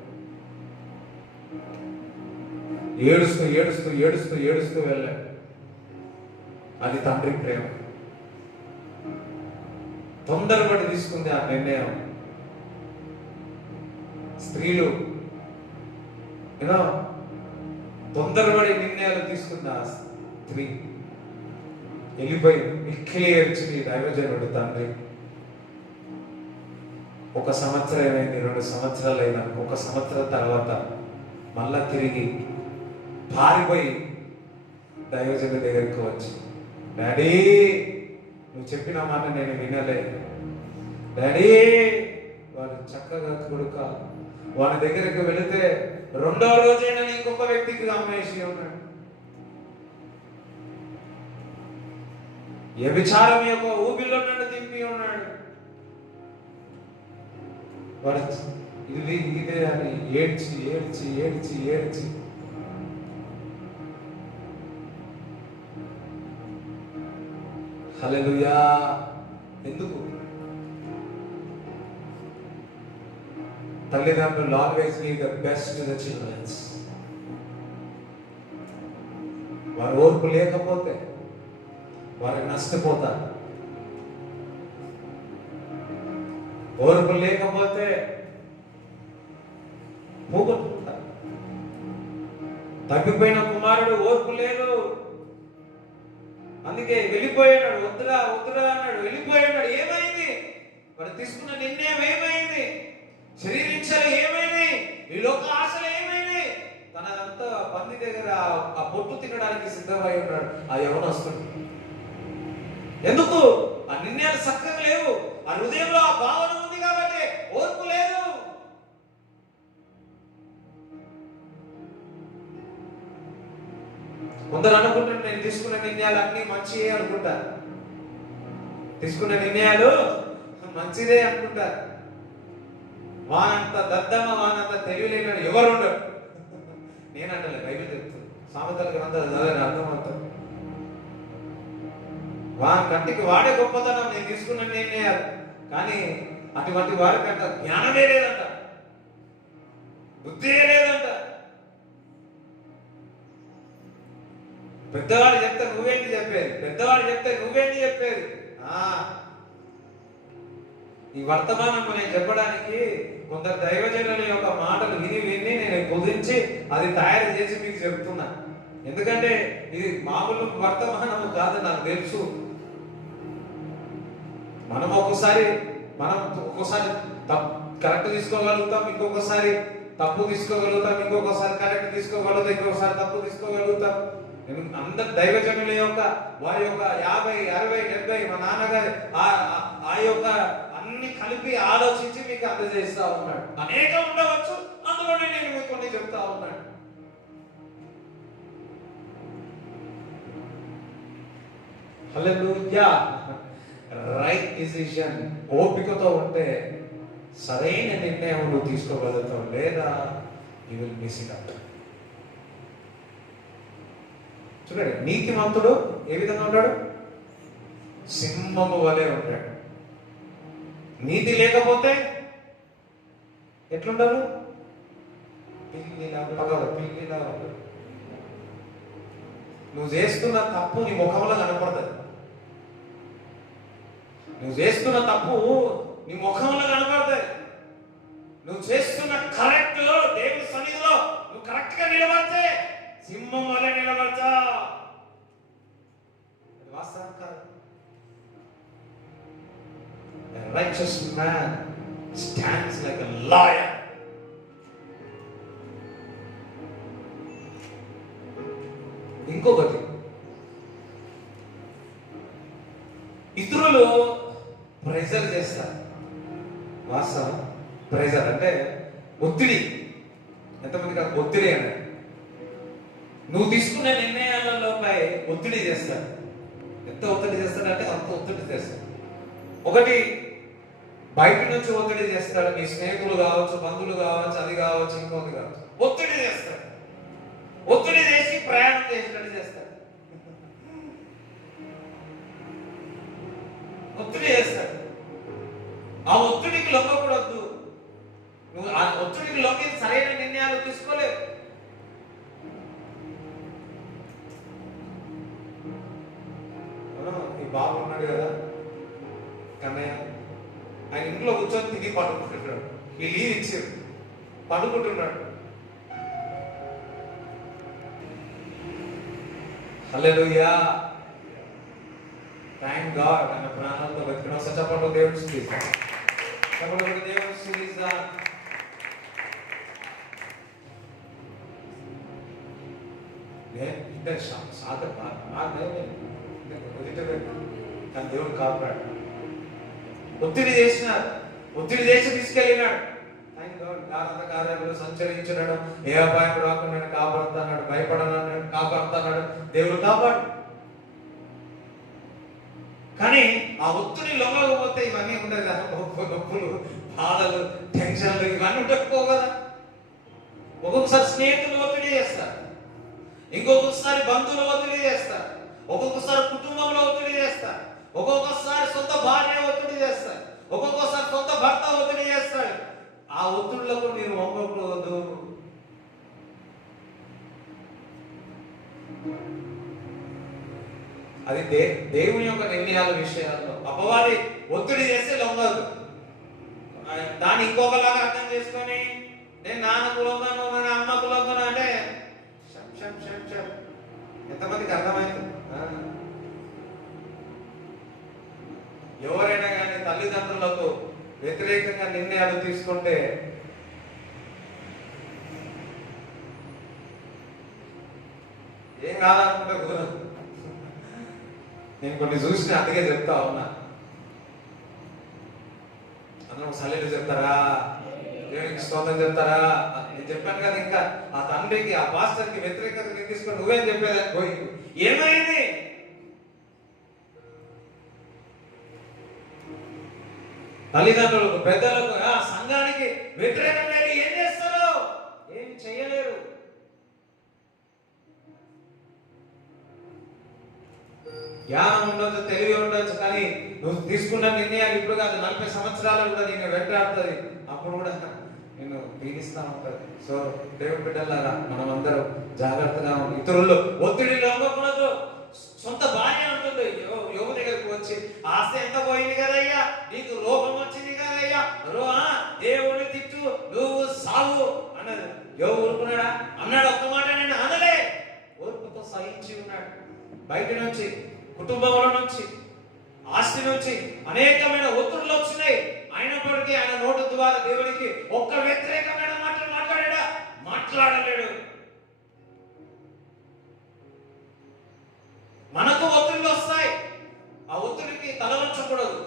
ఏడుస్తూ వెళ్ళాడు. అది తండ్రి ప్రేమ. తొందరపడి తీసుకుంది ఆ నిర్ణయం. స్త్రీలు తొందరపడి నిర్ణయాలు తీసుకున్న ఆ స్త్రీ వెళ్ళిపోయి మిక్కిలి ఏడ్చింది దైవజనుడు తండ్రి. 1 సంవత్సరం ఏమైంది, 2 సంవత్సరాలు అయినా, 1 సంవత్సరం తర్వాత మళ్ళా తిరిగి పారిపోయి దైవజనుడి దగ్గరికి వచ్చి, డాడీ నువ్వు చెప్పిన మాట నేను వినలేదు డాడీ. వాడు చక్కగా కొడుక, వాడి దగ్గరికి వెళితే 2వ రోజైనా ఇంకొక వ్యక్తికి అమ్మేసి ఉన్నాడు. వ్యభిచారం యొక్క ఊబిలో నన్ను దింపి ఉన్నాడు. వాడు ఇదే అని ఏడ్చి హల్లెలూయా. ఎందుకు? తల్లిదండ్రులు always give the best to the childrens. వారు ఓర్పు లేకపోతే వారు నష్టపోతారు. ఓర్పు లేకపోతే పోగొట్టుకుంటారు. తప్పిపోయిన కుమారుడు ఓర్పు లేదు, అందుకే వెళ్ళిపోయాడు. వద్దురా అన్నాడు, వెళ్ళిపోయాడు. ఏమైంది? వాడు తీసుకున్న నిర్ణయం ఏమైంది? శరీరించాలి ఏమైంది? ఈ లోక ఆశలు ఏమైంది? తనదంతా పంది దగ్గర ఆ పొట్టు తినడానికి సిద్ధమై ఉన్నాడు ఆ యవనస్తుడు. ఎందుకు? ఆ నిర్ణయాలు చక్కగా లేవు. ఆ హృదయంలో ఆ భావన ఉంది కాబట్టి ఓర్పు లేదు. కొందరు అనుకుంటారు నేను తీసుకున్న నిర్ణయాలు అన్ని మంచియే అనుకుంటా. తీసుకున్న నిర్ణయాలు మంచిదే అనుకుంటారు. వానంత దద్దమ్మ, వానంత తెలివిలేని ఎవరు ఉండరు. నేనంటలే, బైబిల్ చెప్తుంది, సామెతల గ్రంథాలు చదివిన అర్థమవుతుంది. వాని కంటికి వాడే గొప్పతనం, నేను తీసుకున్న నిర్ణయాలు. కానీ అటువంటి వారికంట జ్ఞానమే లేదంట, బుద్ధి లేదంట. పెద్దవాడు చెప్తే నువ్వేంటి చెప్పేది, పెద్దవాడు చెప్తే నువ్వేంటి చెప్పేది. ఈ వర్తమానము నేను చెప్పడానికి కొందరు దైవజనుల యొక్క మాటలు విని విని నేను కుదించి అది తయారు చేసి మీకు చెప్తున్నా. ఎందుకంటే ఇది మామూలు వర్తమానము కాదు, నాకు తెలుసు. మనం ఒక్కోసారి కరెక్ట్ తీసుకోగలుగుతాం, ఇంకొకసారి తప్పు తీసుకోగలుగుతాం, ఇంకొకసారి కరెక్ట్ తీసుకోగలుగుతాం, ఇంకొకసారి తప్పు తీసుకోగలుగుతాం. అందరు దైవజనుల యొక్క వారి యొక్క 50, 60, 70 మా నాన్నగారి ఆ యొక్క అన్ని కలిపి ఆలోచించి మీకు అందజేస్తా ఉన్నాడు. అనేక ఉండవచ్చు, అందులోనే నేను మీకు కొన్ని చెప్తా ఉన్నాడు. హల్లెలూయా. రైట్ డిసిషన్ ఓపికతో ఉంటే సరైన నిర్ణయం నువ్వు తీసుకోగలుగుతావు, లేదా you will miss it out. చూడండి, నీతిమంతుడు ఏ విధంగా ఉంటాడు? సింహము వలె ఉంటాడు. నీతి లేకపోతే ఎట్లుంటారు? పిల్లిలా ఉంటాడు. నువ్వు చేస్తున్న తప్పు నీ ముఖంలో కనపడుతుంది. నువ్వు చేస్తున్న తప్పు నీ ముఖంలో కనపడుతుంది. నువ్వు చేస్తున్న కరెక్ట్ దేవుని సన్నిధిలో నువ్వు కరెక్ట్ గా నిలబడితే సింహం వలె నిలబడతా. వాస్తవం కాదు. A righteous man stands like a lion. ఇంకొకటి, ఇతరులు ప్రెజర్ చేస్తారు. వాస్తవం, ప్రెజర్ అంటే ఒత్తిడి. ఎంతమందికి ఒత్తిడి అనే నువ్వు తీసుకునే నిర్ణయాలలోపై ఒత్తిడి చేస్తాడు. ఎంత ఒత్తిడి చేస్తాడంటే అంత ఒత్తిడి చేస్తాడు. ఒకటి బయట నుంచి ఒత్తిడి చేస్తాడు, నీ స్నేహితులు కావచ్చు, బంధువులు కావచ్చు, అది కావచ్చు, ఇంకోటి కావచ్చు, ఒత్తిడి చేస్తాడు. ఒత్తిడి చేసి ప్రయాణం చేసినట్టు చేస్తాడు. ఒత్తిడి చేస్తాడు. ఆ ఒత్తిడికి లొంగకూడదు. నువ్వు ఆ ఒత్తిడికి లొంగి సరైన నిర్ణయాలు తీసుకోలేవు. ఈ బాబు ఉన్నాడు కదా కన్నయ్య, ఆయన ఇంట్లో కూర్చొని తిని పడుకుంటున్నాడు. ఈ లీవ్ ఇచ్చారు, పడుకుంటున్నాడు. హల్లెలూయా. Thank God. ఆయన ప్రాణాలతో బతికడం. సచ్చపడు దేవుని స్తుతిద్దాం. సచ్చపడు దేవుని స్తుతిద్దాం. అంటే సాధన కానీ దేవుడు కాపాడు. ఒత్తిడి చేసినాడు, ఒత్తిడి చేసి తీసుకెళ్ళినాడు. కార్యాలు సంచరించినాడు. ఏ అపాయం రాకుండా కాపాడుతున్నాడు, భయపడనన్నాడు, కాపాడుతున్నాడు. దేవుడు కాపాడు. కానీ ఆ ఒత్తిడి లొంగకపోతే ఇవన్నీ ఉండదు కదా. నొప్పులు, బాధలు, టెన్షన్లు ఇవన్నీ ఉండకపోవు కదా. ఒక్కొక్కసారి స్నేహితులు ఒత్తిడి చేస్తారు, ఇంకొకసారి బంధువులు ఒత్తిడి చేస్తారు, ఒక్కొక్కసారి కుటుంబంలో ఒత్తిడి చేస్తారు, ఒక్కొక్కసారి సొంత భార్య ఒత్తిడి చేస్తారు, ఒక్కొక్కసారి సొంత భర్త ఒత్తిడి చేస్తాడు. ఆ ఒత్తిడిలకు మీరు వంగకూడదు. అది దేవుని యొక్క నిర్ణయాల విషయాల్లో అపవాది ఒత్తిడి చేస్తే లొంగదు. దాన్ని ఇంకొకలాగా అర్థం చేసుకొని నేను నాన్నకు లొంగను, నేను అమ్మకు లొంగను అంటే ఎంతమందికి అర్థమైంది? ఎవరైనా కానీ తల్లిదండ్రులకు వ్యతిరేకంగా నిర్ణయాలు తీసుకుంటే ఏం కాదనుకుంటే కుదరదు. నేను కొన్ని చూసిన అందుకే చెప్తా ఉన్నా. అందరూ సలహలు చెప్తారా, దేవునికి స్తోత్రం చెప్తారా? నేను చెప్పాను కదా, ఇంకా ఆ తండ్రికి ఆ పాస్టర్కి వ్యతిరేకత తీసుకొని నువ్వేం చెప్పేదని పోయి ఏమైంది? తల్లిదండ్రులకు, పెద్దలకు, సంఘానికి వ్యతిరేకంగా ఏం చేస్తారు? ఏం చేయలేరు. జ్ఞానం ఉండొచ్చు, తెలివి ఉండొచ్చు, కానీ నువ్వు తీసుకున్న నిర్ణయాలు ఇప్పుడు కాదు, 40 సంవత్సరాలు కూడా నేను వెంటాడుతుంది. అప్పుడు కూడా నేను పీడిస్తా ఉంటుంది. సో దేవుడి బిడ్డలారా, మనం అందరం జాగ్రత్తగా ఉండి ఇతరులు ఒత్తిడి లొంగకూడదు. సొంత భార్య ఉంటుంది యోగు దగ్గరికి వచ్చి, ఆస్తి ఎంత పోయింది కదయ్యా, నీకు రోగం వచ్చింది కదయ్యా, దేవుడిని తిట్టు, నువ్వు సావు అన్నది. యోగు ఊరుకున్నాడా? అన్నాడు. ఒక్క మాట నేను అనలే, ఓర్పుతో సహించి ఉన్నాడు. బయట నుంచి, కుటుంబంలో నుంచి, ఆస్తి నుంచి అనేకమైన ఒత్తిడులు వచ్చినాయి. అయినప్పటికీ ఆయన నోటు ద్వారా దేవునికి ఒక్క వ్యతిరేకమైన మాటలు మాట్లాడా? మాట్లాడలేడు. మనకు ఒత్తిడిలు వస్తాయి, ఆ ఒత్తిడికి తల వంచకూడదు.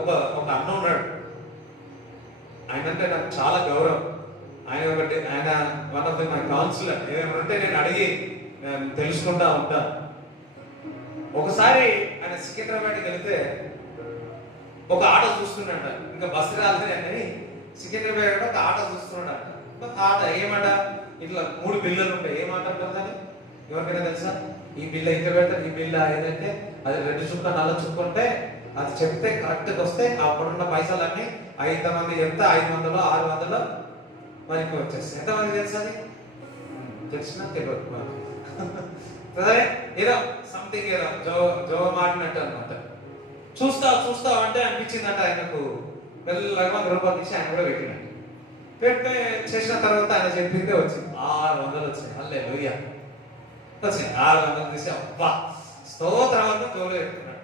ఒక అన్న ఉన్నాడు, ఆయన అంటే నాకు చాలా గౌరవం. ఆయన one of the my counsellor. ఏమేమంటే నేను అడిగి తెలుసుకుంటా ఉంటా. ఒకసారి ఆయన సికింద్రాబాద్కి వెళితే ఒక ఆటో చూస్తున్నాడ. ఇంకా బస్సు రాలేదు అని సికింద్రాబాద్ ఒక ఆటో చూస్తున్నాడ. ఆట ఏమాట, ఇట్లా 3 బిల్లులు ఉంటాయి. ఏమాట అంటారు ఎవరికైనా తెలుసా? ఈ బిల్ల ఇంత పెడతారు, ఈ బిల్ల ఏదంటే అది 2 చుక్క 4 చుక్క ఉంటే అది చెప్తే కరెక్ట్గా వస్తే అప్పుడున్న పైసలన్నీ 5 మంది చెప్తే 500 600 మనకి వచ్చేస్తాయి. ఎంతమంది తెలుసా? అది తెలిసినా తెలియదు. సరే, ఏదో సంథింగ్ ఏదో జో మాడినట్టు అనమాట. చూస్తా అంటే అనిపించిందంట ఆయనకు. మెల్లగా 100 రూపాయలు తీసి ఆయన కూడా పెట్టినట్టు పెడితే చేసిన తర్వాత ఆయన చెప్పిందే వచ్చింది 600 వచ్చింది. హల్లెలూయా వచ్చింది. 600 తీసి అబ్బా స్తోత్రం అంతా జోలు పెట్టుకున్నాడు.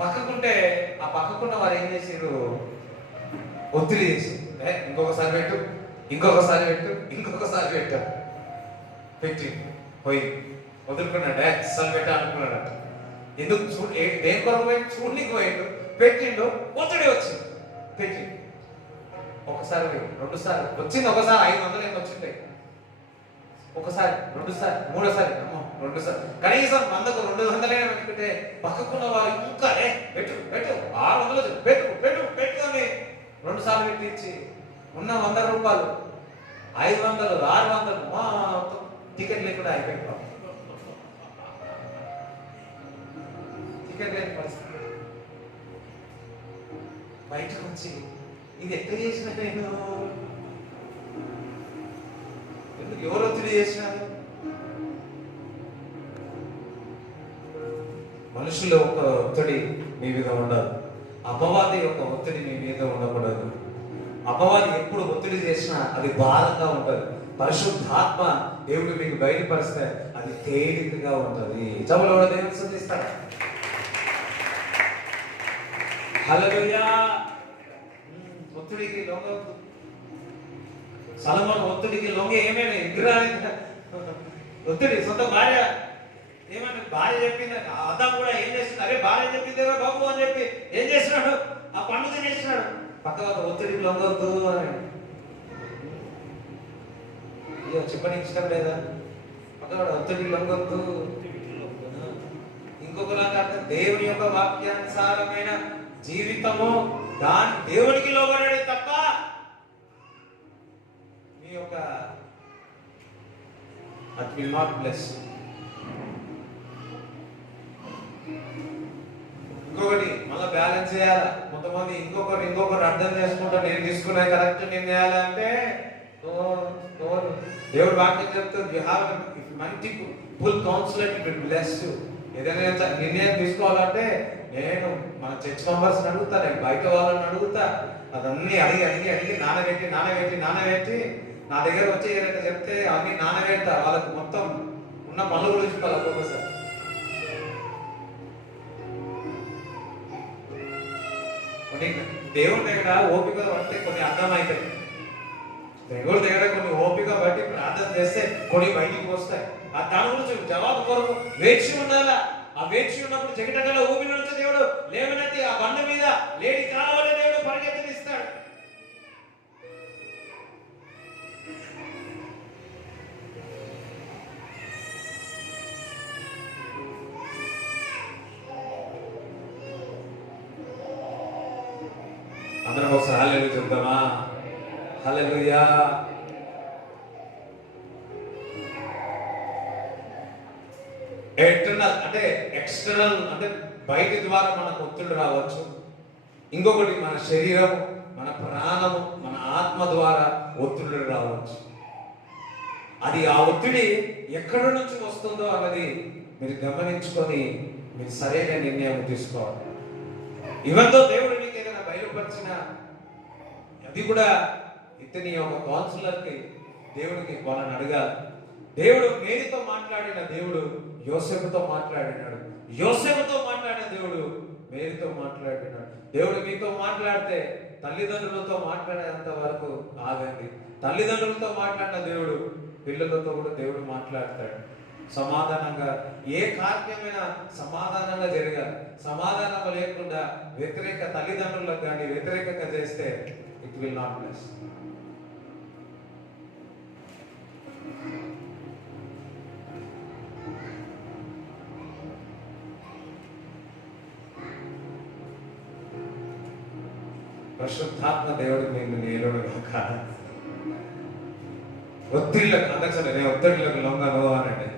పక్కకుంటే ఆ పక్కకున్న వారు ఏం చేసారు? ఒత్తిడి చేసి ఇంకొకసారి పెట్టు, ఇంకొకసారి పెట్టు, ఇంకొకసారి పెట్టు పెట్టి పోయి వదులుకున్నాడు. అసలు పెట్టా అనుకున్నాడట. ఎందుకు దేని కొరకు పోయి చూడనికి పోయిండు, పెట్టిండు, ఒత్తిడి వచ్చింది, పెట్టి ఒకసారి 2 సార్లు వచ్చింది. ఒకసారి 500 ఎంత వచ్చింది, ఒకసారి 2 సార్లు, 3 సార్లు, 2 సార్లు, కనీసం 100కు 200 పెట్టుకుంటే పక్కకున్న వారు ఇంకా పెట్టు పెట్టు 600 పెట్టు పెట్టు పెట్టు అని 2 సార్లు పెట్టించి ఉన్న 100 రూపాయలు 500 600 టికెట్ లేకుండా అయిపోయింది. టికెట్ లేని పరిస్థితి. బయటకు వచ్చి ఇది ఎక్కడ చేసిన నేను, ఎవరు ఒత్తిడి చేసినారు? మనుషుల ఒక ఒత్తిడి మీ మీద ఉండదు, అపవాది యొక్క ఒత్తిడి మీ మీద ఉండకూడదు. అపవాది ఎప్పుడు ఒత్తిడి చేసినా అది భారంగా ఉంటుంది. పరిశుద్ధాత్మ దేవుడు మీకు బయలుపరిస్తే అది తేలికగా ఉంటుంది. జబలో దేవుని స్తుతిస్తాడు. హల్లెలూయా. ఒత్తిడికి లొంగవద్దు. సొలొమోను ఒత్తిడికి లొంగి ఏమైనా విగ్రహానికి ఒత్తిడి. సొంత భార్య ఏమంటే భార్య చెప్పింది, అదాం కూడా ఏం చేస్తున్నాడు? అరే భార్య చెప్పిందేగా బాబు అని చెప్పి ఏం చేస్తున్నాడు? ఆ పండు తినేసినాడు. పక్క ఒత్తిడికి లొంగవద్దు అని చెప్పడానికి ఇష్టం లేదా? పక్క ఒత్తిడికి లొంగవద్దు. ఇంకొకలాగా దేవుని యొక్క వాక్యానుసారమైన జీవితము దాని దేవునికి లోబడే తప్ప మీ యొక్క that will not bless. ఇంకొకటి మళ్ళీ బ్యాలెన్స్ చేయాలి. కొంతమంది ఇంకొకరు అర్థం చేసుకుంటా నేను తీసుకునే కరెక్ట్ నేను చేయాలంటే దేవుడు వాక్యం చెప్తుంది, you have multiple counsellor to bless you. ఏదైనా నిర్ణయం తీసుకోవాలంటే నేను మన చర్చ్ మెంబర్స్ అడుగుతా, నేను బయట వాళ్ళని అడుగుతా. అదన్నీ అడిగి నానబెట్టి నా దగ్గర వచ్చి ఏదైనా చెప్తే అన్ని నానబెడతా. వాళ్ళకి మొత్తం ఉన్న పనులు గురించి ఒక్కొక్కసారి దేవుడి దగ్గర ఓపిక పడితే కొన్ని అర్థమవుతాయి. దేవుడి దగ్గర కొన్ని ఓపిక బట్టి ప్రార్థన చేస్తే కొన్ని బయటికి వస్తాయి. ఆ దాని గురించి జవాబు కొరకు వేచి ఉండాలా. ఆ వేచి ఉన్నప్పుడు జగటగల ఊపిరి నుంచి దేవుడు లేవనెత్తి ఆ బండ మీద లేడి కాలవలే దేవుడు పరిగెత్తనిస్తాడు. అందరం ఒకసారి హల్లెలూయా చెప్దామా? హల్లెలూయా. ఎటర్నల్ అంటే ఎక్స్టర్నల్ అంటే బయటి ద్వారా మనకు ఒత్తిడి రావచ్చు. ఇంకొకటి మన శరీరం, మన ప్రాణము, మన ఆత్మ ద్వారా ఒత్తిడి రావచ్చు. అది ఆ ఒత్తిడి ఎక్కడి నుంచి వస్తుందో అన్నది మీరు గమనించుకొని మీరు సరైన నిర్ణయం తీసుకోవాలి. ఇవంతో దేవుడు నీకు ఏదైనా బయలుపరిచిన అది కూడా ఇతని ఒక కౌన్సిలర్కి దేవుడికి వాళ్ళని అడగాలి. దేవుడు మేరీతో మాట్లాడిన దేవుడు యోసేపుతో మాట్లాడినాడు. యోసేపుతో మాట్లాడిన దేవుడు మేరీతో మాట్లాడినాడు. దేవుడు మీతో మాట్లాడితే తల్లిదండ్రులతో మాట్లాడేంత వరకు ఆగండి. తల్లిదండ్రులతో మాట్లాడిన దేవుడు పిల్లలతో కూడా దేవుడు మాట్లాడతాడు. సమాధానంగా ఏ కార్యమైనా సమాధానంగా జరగాలి. సమాధానం లేకుండా వ్యతిరేక తల్లిదండ్రులకు కానీ వ్యతిరేకంగా చేస్తే ఇట్ విల్ నాట్ బ్లెస్. పరిశుద్ధాత్మ దేవుడు నేను నేరుడు కాక ఒత్తిళ్ళకు అందకసలు నేను ఒత్తిళ్ళకు లొంగను అనండి.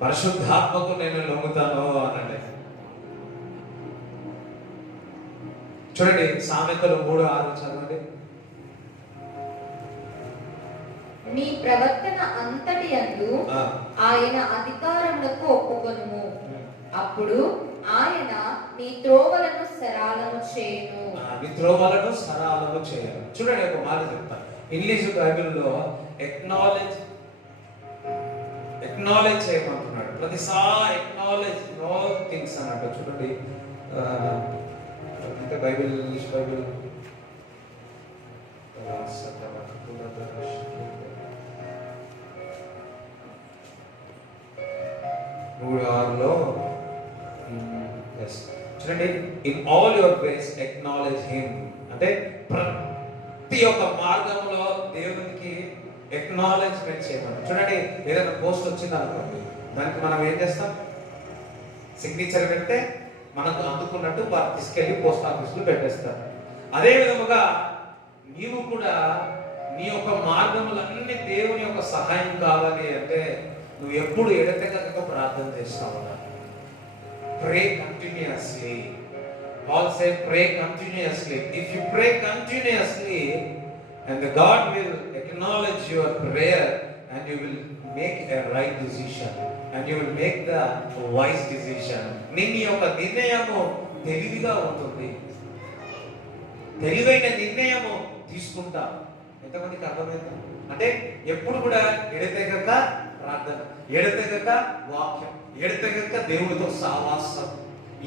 పరిశుద్ధాత్మకు నేను లొంగుతాను అనండి. చూడండి సామెతలు 3:6 చదవండి. నీ ప్రవర్తన అంతటి యందు ఆయన అధికారములకు ఒప్పుకొనుము, అప్పుడు ఆయన నీ త్రోవలను సరళము చేయును. నీ త్రోవలను సరళము చేయాలి. చూడండి ఒక మాట చెప్తాను. ఇంగ్లీష్ బైబిల్లో ఎక్నాలెడ్జ్ చేయమంటున్నాడు. ప్రతిసారి ఎక్నాలెడ్జ్ నో థింగ్స్ అన్నట్టు. చూడండి అంటే బైబిల్ ఇంగ్లీష్ బైబిల్ 3:6లో చూడండి, in all your ways acknowledge him అంటే ప్రతి ఒక్క మార్గంలో దేవునికి ఎక్నాలెడ్జ్మెంట్ చేయమని. చూడండి ఏదైనా పోస్ట్ వచ్చింది అనుకోండి, దానికి మనం ఏం చేస్తాం? సిగ్నేచర్ పెడితే మనకు అందుకున్నట్టు వారు తీసుకెళ్లి పోస్ట్ ఆఫీస్లో పెట్టేస్తారు. అదే విధముగా నీవు కూడా నీ యొక్క మార్గములన్నీ దేవుని యొక్క సహాయం కావాలి అంటే నువ్వు ఎప్పుడు ఎడతెగక ప్రార్థన చేస్తావు. Pray continuously. Paul said, pray continuously. If you pray continuously, and the God will acknowledge your prayer, and you will make a right decision, and you will make the wise decision. నీ యొక్క నిర్ణయము తెలివిగా ఉంటుంది. తెలివైన నిర్ణయము తీసుకుంటా. ఎంతమందికి అర్థమైంది? అంటే ఎప్పుడు కూడా ఎడతెగక ప్రార్థన, ఎడతెగక వాక్యం, ఎడతెగక దేవుడితో సావాసం,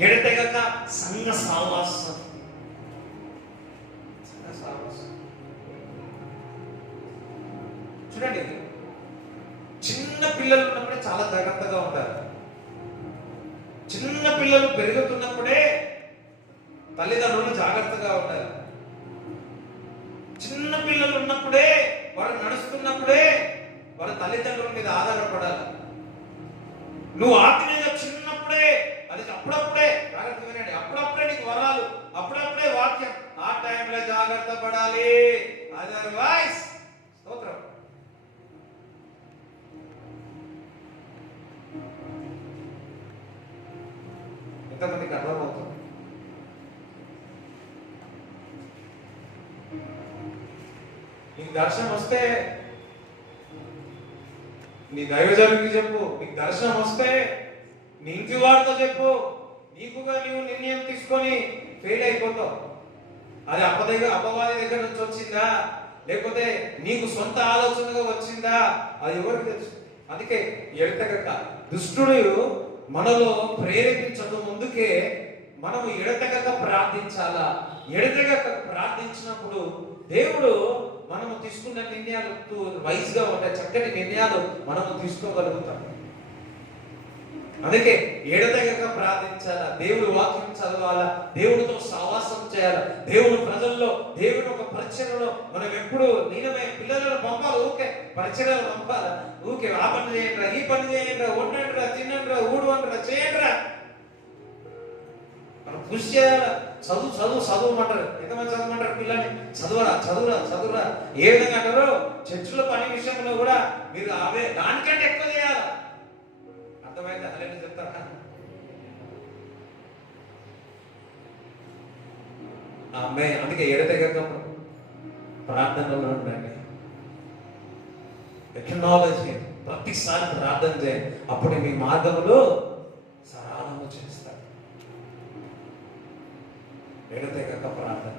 ఎడతెగక సంఘ సావాసం. చూడండి చిన్న పిల్లలు ఉన్నప్పుడే చాలా జాగ్రత్తగా ఉంటారు. చిన్న పిల్లలు పెరుగుతున్నప్పుడే తల్లిదండ్రులు జాగ్రత్తగా ఉంటారు. చిన్న పిల్లలు ఉన్నప్పుడే వారు నడుస్తున్నప్పుడే వారి తల్లిదండ్రుల మీద ఆధారపడాలి. నువ్వు ఆత్మీయంగా చిన్నప్పుడే అది అప్పుడప్పుడే జాగ్రత్త వినండి. అప్పుడప్పుడే నీకు వరాలు, అప్పుడప్పుడే వాక్యం, ఆ టైంలో జాగ్రత్త పడాలి. అదర్వైజ్ స్తోత్రం. ఎంతమందికి అర్థమవుతుంది? నీకు దర్శనం వస్తే నీ దైవజనుడికి చెప్పు. నీకు దర్శనం వస్తే నీ ఇంటి వాడితో చెప్పు. నీకుగా నీవు నిర్ణయం తీసుకొని ఫెయిల్ అయిపోతావు. అది అపవాది దగ్గర నుంచి వచ్చిందా లేకపోతే నీకు సొంత ఆలోచనగా వచ్చిందా అది ఎవరికి తెలుసు? అందుకే ఎడతెగక దుష్టుడు మనలో ప్రేరేపించడం ముందుకే మనము ఎడతెగక ప్రార్థించాలా. ఎడతెగక ప్రార్థించినప్పుడు దేవుడు మనము తీసుకున్న నిర్ణయాలు వైజ్ గా ఉంటాయి. చక్కటి నిర్ణయాలు మనము తీసుకోగలుగుతాం. అందుకే ఎడతెగక ప్రార్థించాలా, దేవుడి వాక్యం చదవాలా, దేవుడితో సహవాసం చేయాలా, దేవుడు ప్రజల్లో దేవుని ఒక పరిచర్యలో మనం ఎప్పుడు నీలమే పిల్లలను పంపాలి. ఊకే పరిచర్యలు పంపాలి. ఊకే ఆ పని చేయండిరా, ఈ పని చేయండిరా, వండండిరా, తినండిరా, ఊడవండిరా, చేయండిరా. మనం కృషి చేయాలి. చదువుమంటారు. ఎంతమంది చదవమంటారు పిల్లల్ని? చదువురా. ఏ విధంగా అంటారు? చర్చిలో పని విషయంలో కూడా మీరు అవే దానికంటే ఎక్కువ చేయాలి. అర్థమైంది? అలా చెప్తారా? అమ్మాయి అందుకే ఎడతెగక ప్రార్థనలో ఉండండి. ఎక్నాలజీ ప్రతిసారి ప్రార్థన చేయండి. అప్పుడు మీ మార్గంలో సరళము చేస్తారు. ఎడతెగక ప్రార్థన.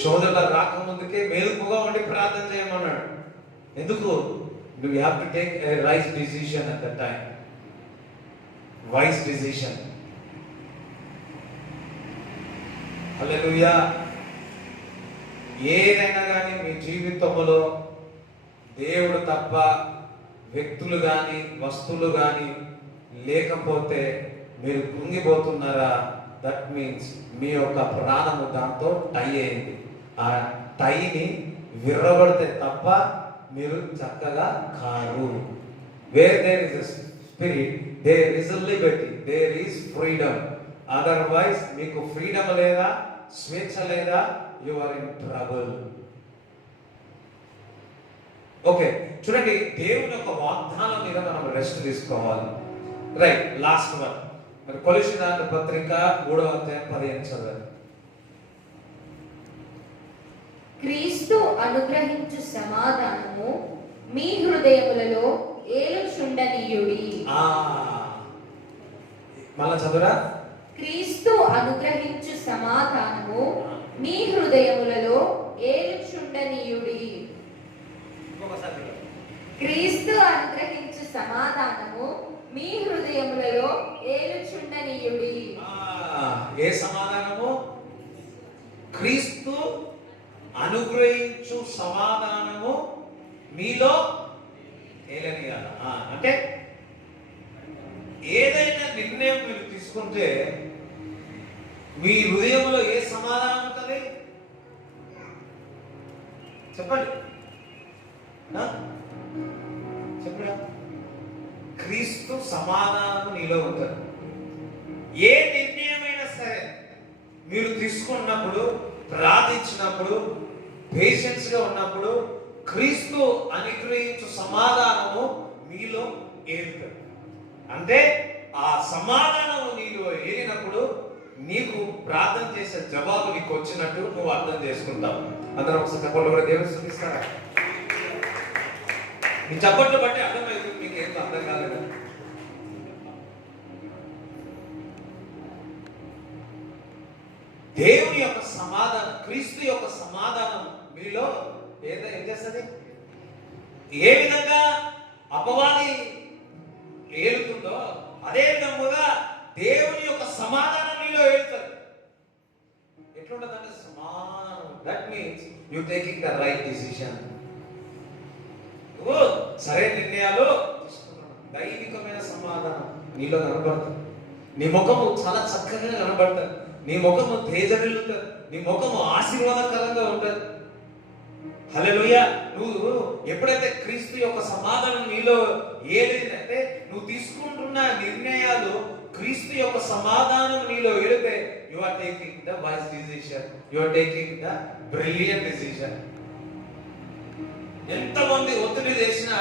శోధన రాకముందుకే మేలుకుగా ఉండి ప్రార్థన చేయమన్నాడు. ఎందుకు? You have to take a right decision at the time. Wise decision. Hallelujah. ఏదైనా కానీ మీ జీవితంలో దేవుడు తప్ప వ్యక్తులు కానీ వస్తువులు కానీ లేకపోతే మీరు కృంగిపోతున్నారా? దట్ మీన్స్ మీ యొక్క ప్రాణము దాంతో టై అయింది. ఆ టైని విర్రబడితే తప్ప మీరు చక్కగా కారు. Where there is a spirit there is a liberty, there is freedom. Otherwise మీకు ఫ్రీడమ్ లేదా, స్వేచ్ఛ లేదా, you are in trouble. Okay, చూడండి, దేవుని యొక్క వాగ్దానం మీద మనం రెస్ట్ తీసుకోవాలి. Right, last one. మరి కొలొస్సీయుల పత్రిక 3వ అధ్యాయం 15 చదవండి. క్రీస్తు అనుగ్రహించు సమాధానము మీ హృదయములలో ఏలుచుండనీయుడి. మళ్ళా చదువురా. క్రీస్తు అనుగ్రహించు సమాధానము మీ హృదయములలో ఏలుచుండనీయుడి. క్రీస్తు అనుగ్రహించు సమాధానము మీ హృదయములలో ఏలుచుండనీయుడి. ఏ సమాధానము? క్రీస్తు అనుగ్రహించు సమాధానము మీలో ఏలనీయాల. అంటే ఏదైనా నిర్ణయం మీరు తీసుకుంటే మీ హృదయంలో ఏ సమాధానం ఉంటుంది? చెప్పండి. చెప్పరా? క్రీస్తు సమాధానం నీలో ఉంటుంది. ఏ నిర్ణయమైనా సరే మీరు తీసుకున్నప్పుడు, ప్రార్థించినప్పుడు, పేషెన్స్ గా ఉన్నప్పుడు క్రీస్తు అనుగ్రహించు సమాధానము మీలో ఏలుతుంది. అంటే ఆ సమాధానము నీలో ఏలినప్పుడు నీకు ప్రార్థన చేసే జవాబు నీకు వచ్చినట్టు నువ్వు అర్థం చేసుకుంటావు. అందరం ఒకసారి చప్పట్లు కూడా దేవుని స్తుతిస్తారా? నీ చప్పట్లు బట్టి అర్థమవుతుంది మీకు ఏం అర్థం కాలేదు. దేవుని యొక్క సమాధానం, క్రీస్తు యొక్క సమాధానం మీలో ఏం చేస్తుంది? ఏ విధంగా అపవాది ఏలుతుందో అదే విధముగా దేవుని యొక్క సమాధానం మీలో ఏలుతుంది. ఎట్లుంటదంటే సమాధానం. That means you taking the right decision. సరైన నిర్ణయాలు తీసుకున్నాను. దైవికమైన సమాధానం నీలో కనబడుతుంది. నీ ముఖము చాలా చక్కగా కనబడుతుంది. నీ ముఖము తేజరిల్లుతుంది. నీ ముఖము ఆశీర్వాదకరంగా ఉంటుంది. హల్లెలూయా. నువ్వు ఎప్పుడైతే క్రీస్తు యొక్క సమాధానం నీలో ఏలిందంటే నువ్వు తీసుకుంటున్న నిర్ణయాలు క్రీస్తు యొక్క సమాధానం నీలో ఏలితే you are taking the wise decision, you are taking the brilliant decision. ఎంతమంది ఒత్తిడి చేసినా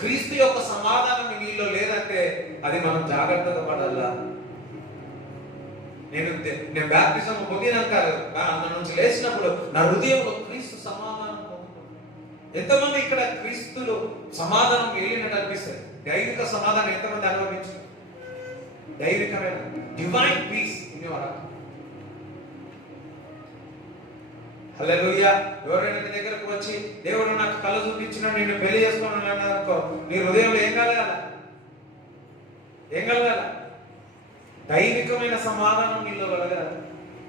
క్రీస్తు యొక్క సమాధానం నీలో లేదంటే అది మనం జాగ్రత్తగా పడాలా. నేను బాప్టిజం పొందినాక అన్న నుంచి లేచినప్పుడు నా హృదయంలో క్రీస్తు సమాధానం పొందుకున్నాను. ఎంతమంది ఇక్కడ క్రీస్తులు సమాధానం ఏలినట్టు అనిపిస్తుంది? దైవిక సమాధానం ఎంతమంది అనుభవించారు? దైవికమైన divine peace in your heart. Hallelujah. ఎవరైనా నీ దగ్గరకు వచ్చి దేవుడు నాకు కళ్ళు చూపించినా నేను పెళ్లి చేసుకున్నాను అనుకో, నీ హృదయంలో ఏం కలగాల? ఏం కలగాల? దైవికమైన సమాధానం నీలో కలగాలి.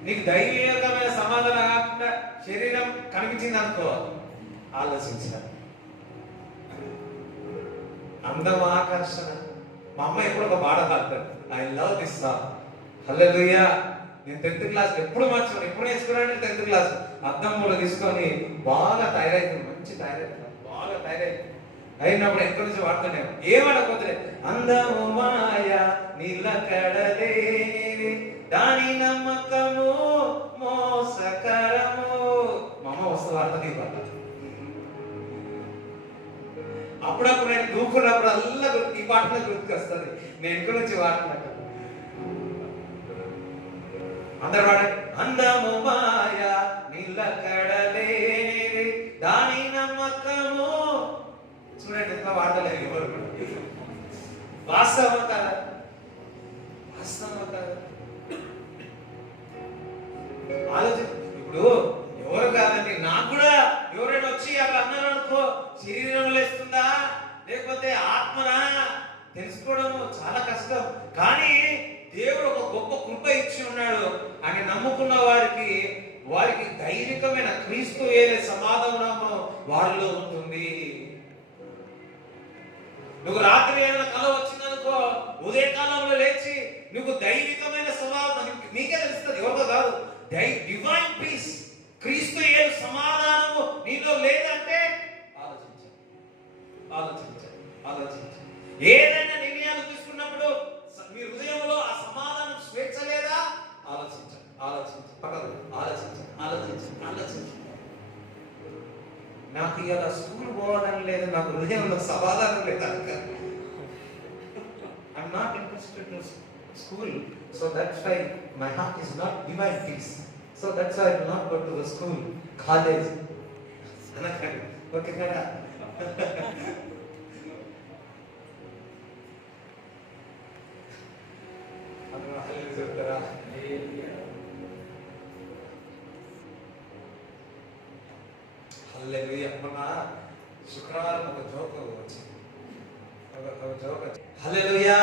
నీకు దైవికమైన సమాధానం కాకుండా శరీరం కనిపించింది అనుకో, ఆలోచించిన అందం ఆకర్షణ. మా అమ్మ ఎప్పుడు ఒక పాట పాడతాడు, ఐ లవ్ దిస్ సాంగ్. హల్లెలూయా. నేను 10th క్లాస్ ఎప్పుడు మర్చిపోను, ఎప్పుడు వేసుకున్నాను 10th క్లాస్ అద్దం కూడా తీసుకొని బాగా తయారైతుంది, మంచి తయారైతుంది, బాగా తయారైతుంది. అయినప్పుడు ఎక్కడి నుంచి వాడుతున్నాను ఏమడకపోతే అందము మాయ నీళ్ళ కడలే అప్పుడప్పుడు నేను దూకున్నప్పుడు అల్లా ఈ పాటలో గుర్తుకొస్తుంది. నేను ఇంటి నుంచి వాడుతున్నట్టు అందరు వాడండి. అందము మాయ నిలకడలేనిది దాని నమ్మకము. చూడండి ఎంత వాడలేదు ఎవరు కూడా. వాస్తవం కదా, వాస్తవం కదా. ఆలోచన ఇప్పుడు ఎవరు కాదండి, నాకు కూడా ఎవరైనా వచ్చి అలా అన్నారు అనుకో, శరీరం లేస్తుందా లేకపోతే ఆత్మనా తెలుసుకోవడము చాలా కష్టం. కానీ దేవుడు ఒక గొప్ప కృప ఇచ్చి ఉన్నాడు. అని నమ్ముకున్న వారికి దైవికమైన క్రీస్తు ఏలే సమాధానము వారిలో ఉంటుంది. నువ్వు రాత్రి ఏమైనా కళ వచ్చిందనుకో, ఉదయ కాలంలో లేచి నువ్వు దైవికమైన సమాధానం నీకే తెలుస్తుంది, ఎవరితో కాదు. డివైన్ పీస్, క్రీస్తు ఏలు సమాధానము నీలో లేదంటే ఆలోచించండి. ఏదైనా నిర్ణయాలు తీసుకున్నప్పుడు మీ హృదయంలో ఆ సమాధానం స్వేచ్ఛ లేదా? ఆలోచించండి. నాకు ఇలా స్కూల్ పోవాలని లేదు, నాకు హృదయంలో సమాధానం లేదు కనుక I'm not interested in school, so that's why my heart is not divine peace. So that's why I will not go to the school, college. అనకండి, ఓకే కదా? చెప్తారా? హల్లెలూయా. మొన్న శుక్రవారం ఒక జోక్ వచ్చింది, ఒక జోక్ వచ్చింది. హల్లెలూయా.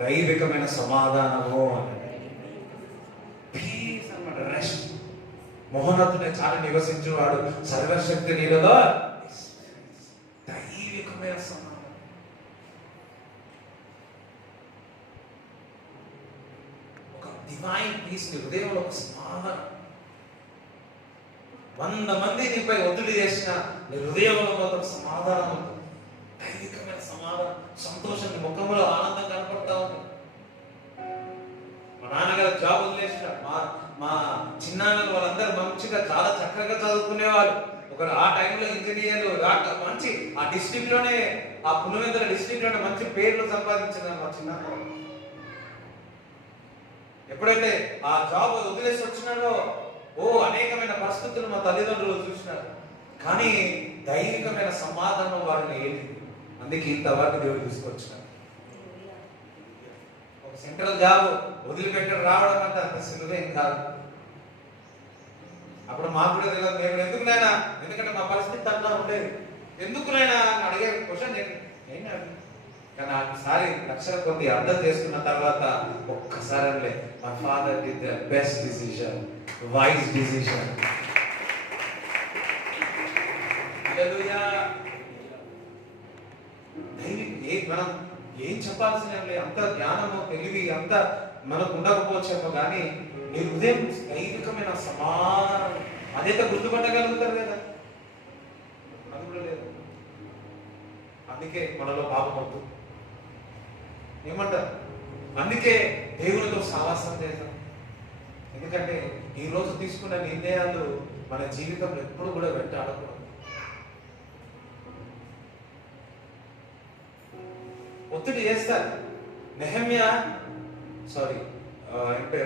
దైవికమైన సమాధానము పీస్ అన్నమాట, రెస్ట్. మోహనత్తునే చాలా నివసించేవాడు, సర్వశక్తి నీళ్ళలో దైవికమైన సమాధానం. ఒక డివైన్ పీస్ ని హృదయంలో ఒక సమాధానం. 100 మంది నీపై ఒత్తిడి చేసిన నీ హృదయంలో మాత్రం సమాధానం ఉంటుంది. దైవికమైన సమాధానం, సంతోషం, ముఖంలో ఆనందం కనపడతా ఉంటుంది. మా నాన్నగారు జాబ్ వదిలేసిన మా చిన్నాన్నలు వాళ్ళందరూ మంచిగా చాలా చక్కగా చదువుకునేవాళ్ళు. ఒకరు ఆ టైంలో ఇంజనీర్లు మంచి ఆ డిస్ట్రిక్ట్ లోనే, ఆ పులివెందుల డిస్ట్రిక్ట్ లోనే మంచి పేర్లు సంపాదించిన మా చిన్నాన్న. ఎప్పుడైతే ఆ జాబ్ వదిలేసి వచ్చినారో అనేకమైన పరిస్థితులు మా తల్లిదండ్రులు చూసినారు. కానీ దైవికమైన సమాధానం వారిని ఏంటి, అందుకే ఇంతవరకు దేవుడు తీసుకొచ్చినారు. ఒక సెంట్రల్ జాబ్ వదిలిపెట్టడం రావడం అంటే అంత సులువేం కాదు. అప్పుడు మాకు కూడా తెలియదు, మేము ఎందుకునైనా, ఎందుకంటే మా పరిస్థితి అట్లా ఉండేది. ఎందుకునైనా అడిగే క్వశ్చన్ నేను కానీ ఒకసారి లక్షల కొద్ది అర్థం చేసుకున్న తర్వాత ఒక్కసారి my father did the best decision, wise decision. Hallelujah. మనం ఏం చెప్పాల్సిన అంత జ్ఞానము తెలివి అంత మనకు ఉండకపోవచ్చేమో, కానీ నీ హృదయం దైవికమైన సమాధానం అదైతే గుర్తుపట్టగలుగుతారు కదా, అది కూడా లేదు. అందుకే మనలో పాపం వద్దు ఏమంటారు, అందుకే దేవునితో సావాసం చేద్దాం. ఎందుకంటే ఈ రోజు తీసుకున్న నిర్ణయాలు మన జీవితంలో ఎప్పుడు కూడా వెంటాడకూడదు. ఒత్తిడి చేస్తారు. అంటే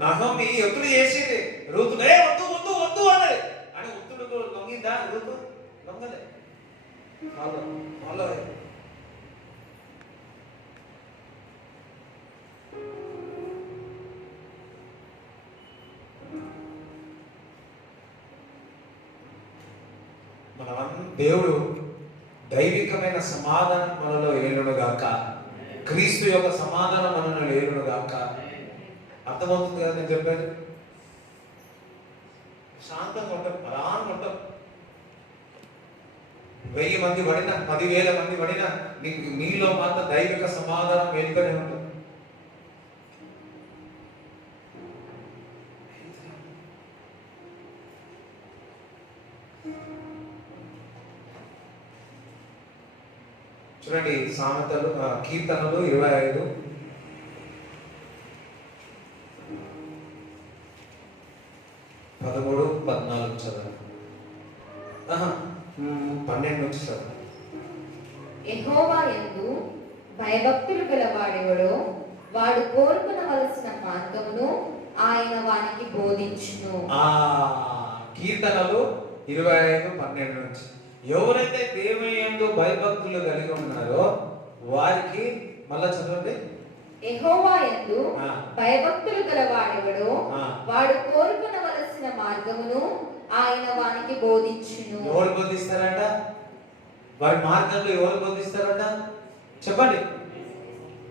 నహోమి ఒత్తిడి చేసింది రూతునే, వద్దు వద్దు వద్దు అన్నది. అని ఒత్తిడి లొంగిందా రూతు? లొంగలే. దేవుడు దైవికమైన సమాధానం మనలో ఏలునుగాక, క్రీస్తు యొక్క సమాధానం మనలో ఏలునుగాక. అర్థమవుతుంది కదా నేను చెప్పాను? శాంతంగా ఉంటాం, బలాంగా ఉంటాం. 1000 మంది పడినా 10,000 మంది పడినా మీలో మాత్రం దైవిక సమాధానం వెనుకనే ఉంటుంది. చూడండి, సామెతలు కీర్తనలు 25 12 నుంచి చదువు. యెహోవా యందు భయభక్తులు గలవాడెవడో వాడు కోరుకొనవలసిన మార్గమును ఆయన వానికి బోధించును. కీర్తనలు 25:12 నుంచి. ఎవరైతే దేవుని యందు భయభక్తులు కలిగి ఉన్నారో వారికి, మళ్ళా చదవండి, యెహోవా యందు భయభక్తులు గలవాడెవడో వాడు కోరుకొనవలసిన మార్గమును ఆయన వానికి బోధించును. ఎవరు బోధిస్తారట? వారి మార్గంలో ఎవరు బోధిస్తారట? చెప్పండి.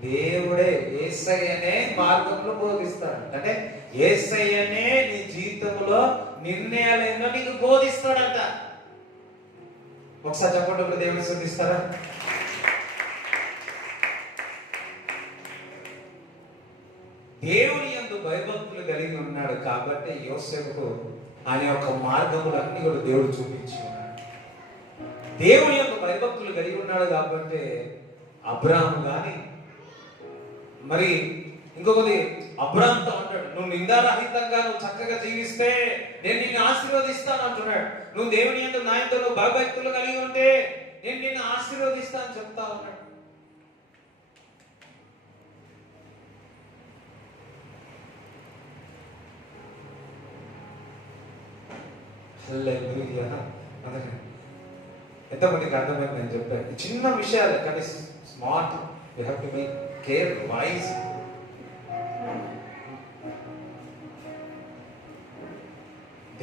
దేవుడే, యేసయ్యనే మార్గంలో బోధిస్తాడు. అంటే యేసయ్యనే నీ జీవితంలో నిర్ణయాలు ఏందో నీకు బోధిస్తాడంట. ఒకసారి చెప్పండి, ఇప్పుడు దేవుని స్తుతిస్తారా? దేవుని యందు భయభక్తులు కలిగి ఉన్నాడు కాబట్టి యోసేపుకు ఆయన యొక్క మార్గములన్నీ కూడా దేవుడు చూపించి ఉన్నాడు. దేవుని యొక్క భయభక్తులు కలిగి ఉన్నాడు కాబట్టి అబ్రాహాము గాని, మరి ఇంకొకటి అబ్రాహాముతో అంటాడు, నువ్వు నిందారహితంగా నువ్వు చక్కగా జీవిస్తే నేను నిన్ను ఆశీర్వదిస్తాను అంటున్నాడు. నువ్వు దేవుని యందు నాయంతో నువ్వు భయభక్తులు కలిగి ఉంటే నేను నిన్ను ఆశీర్వదిస్తాను చెప్తా ఉన్నాడు. ఎంతమందికి అర్థమైంది నేను చెప్పాను? చిన్న విషయాలు కానీ smart, you have to be care wise.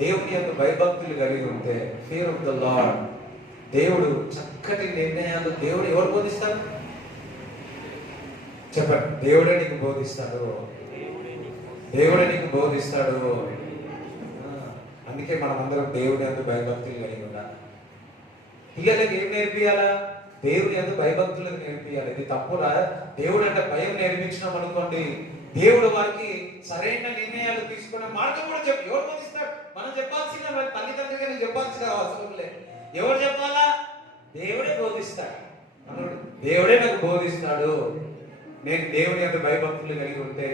దేవుని యొక్క భయభక్తులు కలిగి ఉంటే, ఫియర్ ఆఫ్ ద లార్డ్, దేవుడు చక్కటి నిర్ణయాలు దేవుడు ఎవరు బోధిస్తాడు? చెప్పండి. దేవుడే నీకు బోధిస్తాడు. దేవుడే నీకు బోధిస్తాడు. అందుకే మనం అందరం దేవుని యందు భయభక్తులు కలిగి ఉండాలి. పిల్లలకి ఏం నేర్పియాలా? దేవుని యందు భయభక్తులకు నేర్పియాలి. ఇది తప్పురా? దేవుడు అంటే భయం నేర్పించినాం అనుకోండి, దేవుడు వారికి సరైన నిర్ణయాలు తీసుకునే మార్గం కూడా చెప్పి ఎవరు బోధిస్తాడు? మనం చెప్పాల్సిన తల్లిదండ్రులుగా నేను చెప్పాల్సిన అవసరం లేదు. ఎవరు చెప్పాలా? దేవుడే బోధిస్తాడు. అన్నాడు, దేవుడే నాకు బోధిస్తాడు. నేను దేవుని యందు భయభక్తులు కలిగి ఉంటే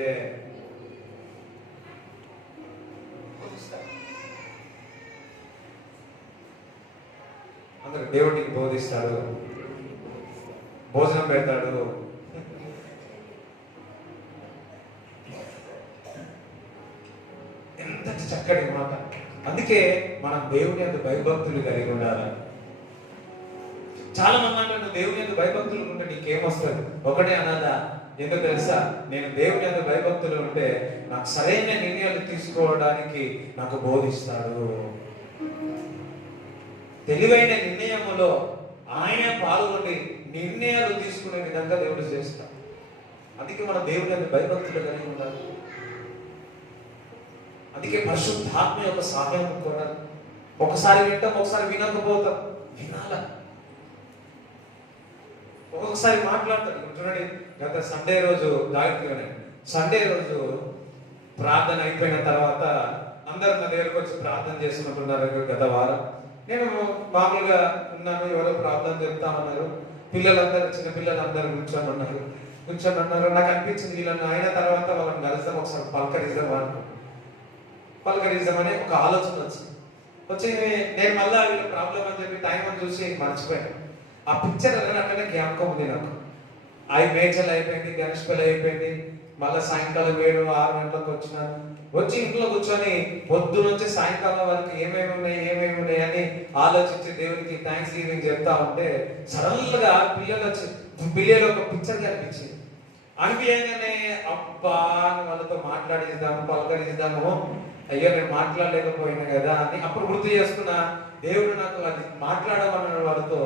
అందరు దేవుడికి బోధిస్తాడు, భోజనం పెడతాడు. ఎంత చక్కటి మాట. అందుకే మనం దేవుని యందు భయభక్తులు కలిగి ఉండాలి. చాలా మంది అంటారు, నువ్వు దేవుని యందు భయభక్తులు ఉంటే నీకేమొస్తుంది? ఒకటే అనాదా, ఎందుకు తెలుసా? నేను దేవుని యందు భయభక్తులు ఉంటే నాకు సరైన నిర్ణయాలు తీసుకోవడానికి నాకు బోధిస్తాడు. తెలివైన నిర్ణయములో ఆయన పాల్గొని నిర్ణయాలు తీసుకునే విధంగా దేవుడు చేస్తాడు. అందుకే మనం దేవుని యందు భయభక్తులు కలిగి ఉండాలి. అందుకే పరిశుద్ధాత్మ యొక్క సహాయం కోరాలి. ఒకసారి వింటాం, ఒకసారి వినకపోతాం. వినాల. ఒక్కొక్కసారి మాట్లాడతాడు. చూడండి, గత సండే రోజు జాగ్రత్తగానే, సండే రోజు ప్రార్థన అయిపోయిన తర్వాత అందరూ నా దగ్గరకు వచ్చి ప్రార్థన చేసుకుంటున్నారు. గత వారం నేను మామూలుగా ఉన్నాను, ఎవరో ప్రార్థన చెప్తామన్నారు. పిల్లలందరూ, చిన్న పిల్లలందరూ కూర్చోమన్నారు. నాకు అనిపించింది వీళ్ళని అయిన తర్వాత వాళ్ళని కలుద్దాం, ఒకసారి పలకరిద్దామని ఒక ఆలోచన వచ్చి నేను మళ్ళీ వీళ్ళ ప్రాబ్లం అని చెప్పి టైం అని చూసి మర్చిపోయాను. ఆ పిక్చర్ అట్లనే జ్ఞాపకం ఉంది నాకు. మేచల్ అయిపోయింది, గణేష్పల్లి అయిపోయింది. మళ్ళీ సాయంకాలం 7-6 గంటలకు వచ్చి ఇంట్లో కూర్చొని పొద్దు నుంచి సాయంకాలం వరకు ఏమేమి ఉన్నాయి అని ఆలోచించి దేవునికి థ్యాంక్స్ గివింగ్ చెప్తా ఉంటే సడన్ గా పిల్లలు ఒక పిక్చర్ కనిపించింది. అనిపించగానే అబ్బా వాళ్ళతో మాట్లాడిద్దాము, పలకరిద్దాము, అయ్యో నేను మాట్లాడలేకపోయినా కదా అని అప్పుడు గుర్తు చేసుకున్నా. దేవుడు నాకు అది మాట్లాడమన్నాడు వాళ్ళతో.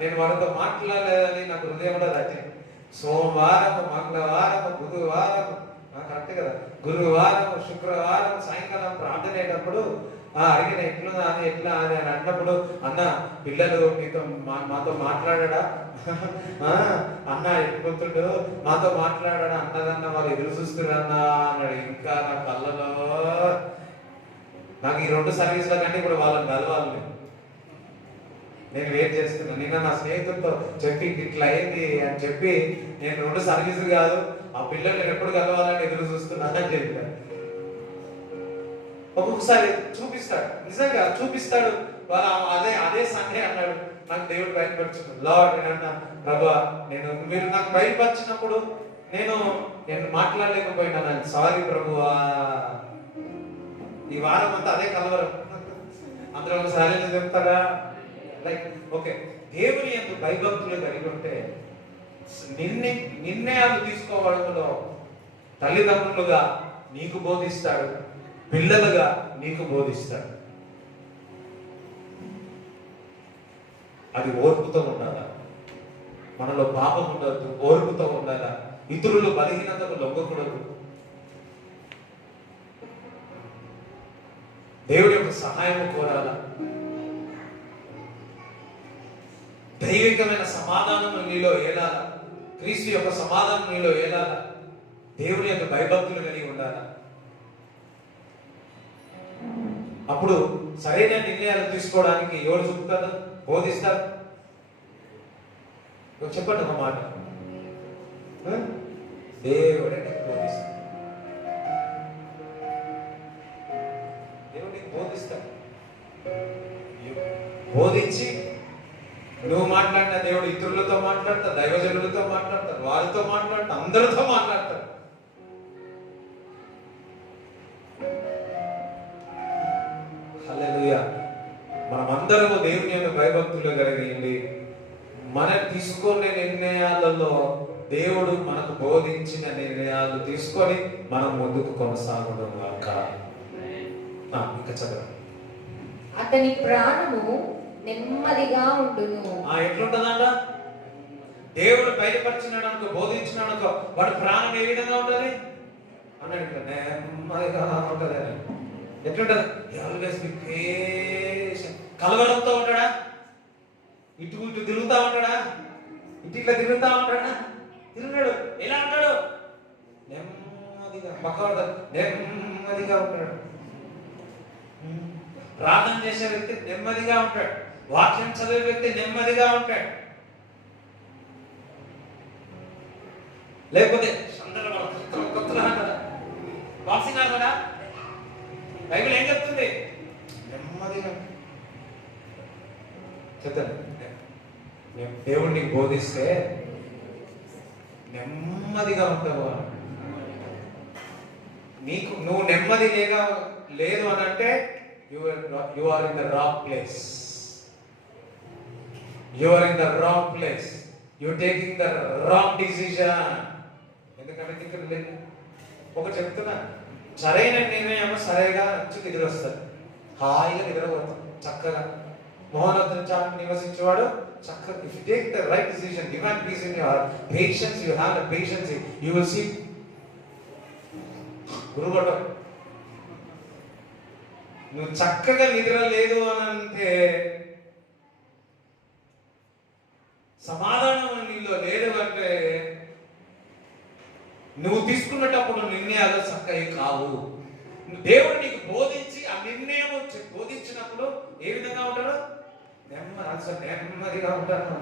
నేను వాళ్ళతో మాట్లాడలేదని నాకు హృదయంలో తట్టింది. సోమవారం, మంగళవారం, బుధవారం, కరెక్ట్ కదా, గురువారం, శుక్రవారం సాయంకాలం ప్రార్థన అయ్యేటప్పుడు అడిగిన ఎట్లా అని అన్నప్పుడు, అన్న పిల్లలు మాతో మాట్లాడా అన్న, ఎట్టుకుంటుడు మాతో మాట్లాడా అన్నదన్న వాళ్ళు ఎదురు చూస్తున్నా అన్నాడు. ఇంకా నా కళ్ళలో నాకు ఈ 2 సర్వీసుల కంటే కూడా వాళ్ళని కలవాలి. నేను వెయిట్ చేస్తున్నాను. నిన్న నా స్నేహితులతో చెప్పి ఇట్లా అయింది అని చెప్పి నేను 2 సర్వీసులు కాదు, ఆ పిల్లలు నేను ఎప్పుడు కలవాలని ఎదురు చూస్తున్నాను అని చెప్పాను. ఒక్కొక్కసారి చూపిస్తాడు, నిజంగా చూపిస్తాడు. అదే సండే అన్నాడు, నాకు దేవుడు బయటపరచు లార్డ్. నేను అన్నా, ప్రభా మీరు నాకు బయటపరిచినప్పుడు నేను మాట్లాడలేకపోయినా, సారీ ప్రభువా. ఈ వారం అంతా అదే కలవరం. అందరూ ఒకసారి చెప్తారా? లైక్ ఓకే, దేవుని యందు భయభక్తులు కలిగి ఉంటే నిర్ణయాలు తీసుకోవడంలో తల్లిదండ్రులుగా నీకు బోధిస్తాడు, పిల్లలుగా నీకు బోధిస్తాడు. అది ఓర్పుతో ఉండాలా, మనలో పాపం ఉండద్దు, ఓర్పుతో ఉండాలా, ఇతరులు బలహీనతకు లొంగకూడదు, దేవుడి యొక్క సహాయం కోరాలా, దైవికమైన సమాధానం నీలో ఏలాలా, క్రీస్తు యొక్క సమాధానం నీలో ఏలాలా, దేవుని యొక్క భయభక్తులు కలిగి ఉండాలా. అప్పుడు సరైన నిర్ణయాలు తీసుకోవడానికి ఎవరు చూపుతారు, బోధిస్తారు? చెప్పండి ఒక మాట. దేవుడే బోధిస్తాడు, దేవుడికి బోధిస్తాడు. బోధించి నువ్వు మాట్లాడిన దేవుడు ఇతరులతో మాట్లాడతాడు, దైవజనులతో మాట్లాడతాడు, వారితో మాట్లాడతాడు, అందరితో మాట్లాడతాడు. హల్లెలూయా. మనమందరము దేవుని యొక్క భయభక్తులు కలిగి మనం తీసుకునే నిర్ణయాలలో దేవుడు మనకు బోధించిన నిర్ణయాలు తీసుకొని మనం ముందుకు కొనసాగడం కాక. ఇంకా చదవండి. అతని ప్రాణము నెమ్మదిగా ఉండును. ఎట్లుంటదంట? దేవుడు బయటపరిచినాడు అనుకో, బోధించినాడు అనుకో, వాడి ప్రాణం ఏ విధంగా ఉంటది అన్నాడు, నెమ్మదిగా ఉంటది. ఎట్లుంటది? Always be patient. కలవరంతో ఉంటాడా? ఇటు ఇటు తిరుగుతా ఉంటాడా? ఇట్లా తిరుగుతా ఉంటాడా? తిరుగుతాడు. ఎలా ఉంటాడు? నెమ్మదిగా. పక్కవాడు నెమ్మదిగా ఉంటాడు. ప్రార్థన చేసే వ్యక్తి నెమ్మదిగా ఉంటాడు, వాక్యం చదివే వ్యక్తి నెమ్మదిగా ఉంటాడు. లేకపోతే కొత్తగా అంటారా, బాక్సింగ్ ఆడతాడా? బైబిల్ ఏం చెప్తుంది? నెమ్మదిగా చెప్తాను. దేవుడిని బోధిస్తే నెమ్మదిగా ఉంటావు. నువ్వు నెమ్మది లేదు అని అంటే you are in the wrong place. You are in the wrong place. You are taking the wrong decision. ఎందుకంటే ఇక్కడ లేదు. ఒక చెప్తున్నా, సరైన నిర్ణయం సరిగా మంచి నిద్ర వస్తుంది, హాయిగా నిద్రపోతాం చక్కగా. మోహనత్వం చాటు నివసించేవాడు చక్కగా. If you take the right decision, divine peace in your patience, you have the patience, you will see గురుగొట్టం. నువ్వు చక్కగా నిద్ర లేదు అని అంటే, సమాధానం నీలో లేదు అంటే, నువ్వు తీసుకున్నప్పుడు నిర్ణయాలు చక్కగా కావు. దేవుడు నీకు బోధించి ఆ నిర్ణయం బోధించినప్పుడు ఏ విధంగా ఉంటాడు? నెమ్మదిగా ఉంటాడు.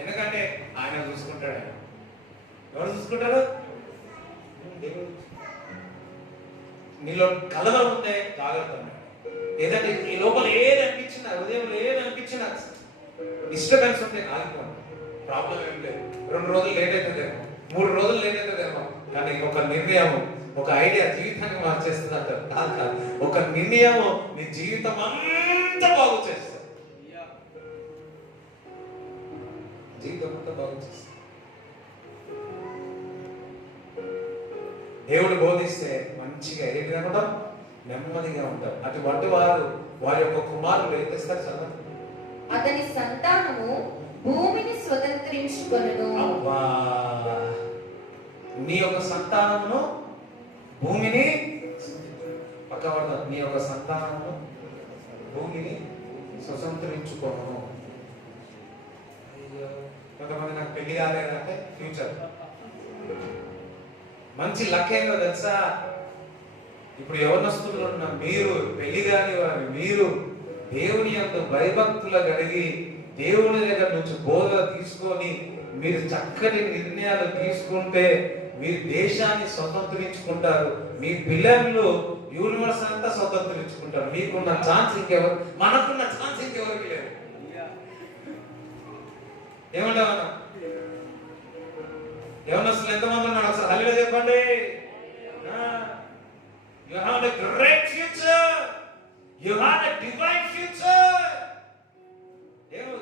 ఎందుకంటే ఆయన చూసుకుంటాడు. ఎవరు చూసుకుంటారు? దేవుడు. నీలో కలవరం ఉంటే జాగ్రత్త. ఏదంటే ఈ లోపల ఏది అనిపించినా, హృదయంలో ఏది అనిపించినా డిస్టర్బెన్స్ ఉంటే ఆగిపోండి. ప్రాబ్లం ఏం లేదు. 2 రోజులు లేట్ అవుతుందేమో, 3 రోజులు లేట్ అవుతుందేమో, కానీ ఒక నిర్ణయం, ఒక ఐడియా జీవితాన్ని మార్చేస్తుంది అంటారు. కాదు, ఒక నిర్ణయం నీ జీవితం అంతా బాగు చేస్తుంది. జీవితం అంతా బాగు చేస్తుంది. దేవుడు బోధిస్తే మంచిగా ఏ విధంగా ఉంటాం? నెమ్మదిగా ఉంటాం. అటువంటి వారి యొక్క కుమారులు ఏం చేస్తారు? చదవండి. అతని సంతానము భూమిని స్వతంత్రించుకొనును. అబ్బా, నీ యొక్క సంతానమును భూమిని పక్కవడతారు. నీ యొక్క సంతానమును భూమిని స్వతంత్రించుకోను. కొంతమంది నాకు పెళ్లి కాలేదంటే ఫ్యూచర్ మంచి లక్ ఏందో తెలుసా? ఇప్పుడు యవనస్తులు ఉన్న మీరు, పెళ్లి కాని వారు మీరు, దేవుని యొక్క భయభక్తులు కలిగి దేవుని దగ్గర నుంచి బోధ తీసుకొని మీరు చక్కటి నిర్ణయాలు తీసుకుంటే మీరు దేశాన్ని స్వతంత్రించుకుంటారు, మీ పిల్లలు యూనివర్స్ అంతా స్వతంత్రించుకుంటారు. మీకున్న ఛాన్స్ ఇంకెవరు, మనకున్న ఛాన్స్ ఇంకెవరికి లేదు. ఏమంటావు? ఏమన్నా అసలు ఎంతమంది ఉన్నాడు? అసలు హల్లెలూయా చెప్పండి. You have a great future. You have a divine future.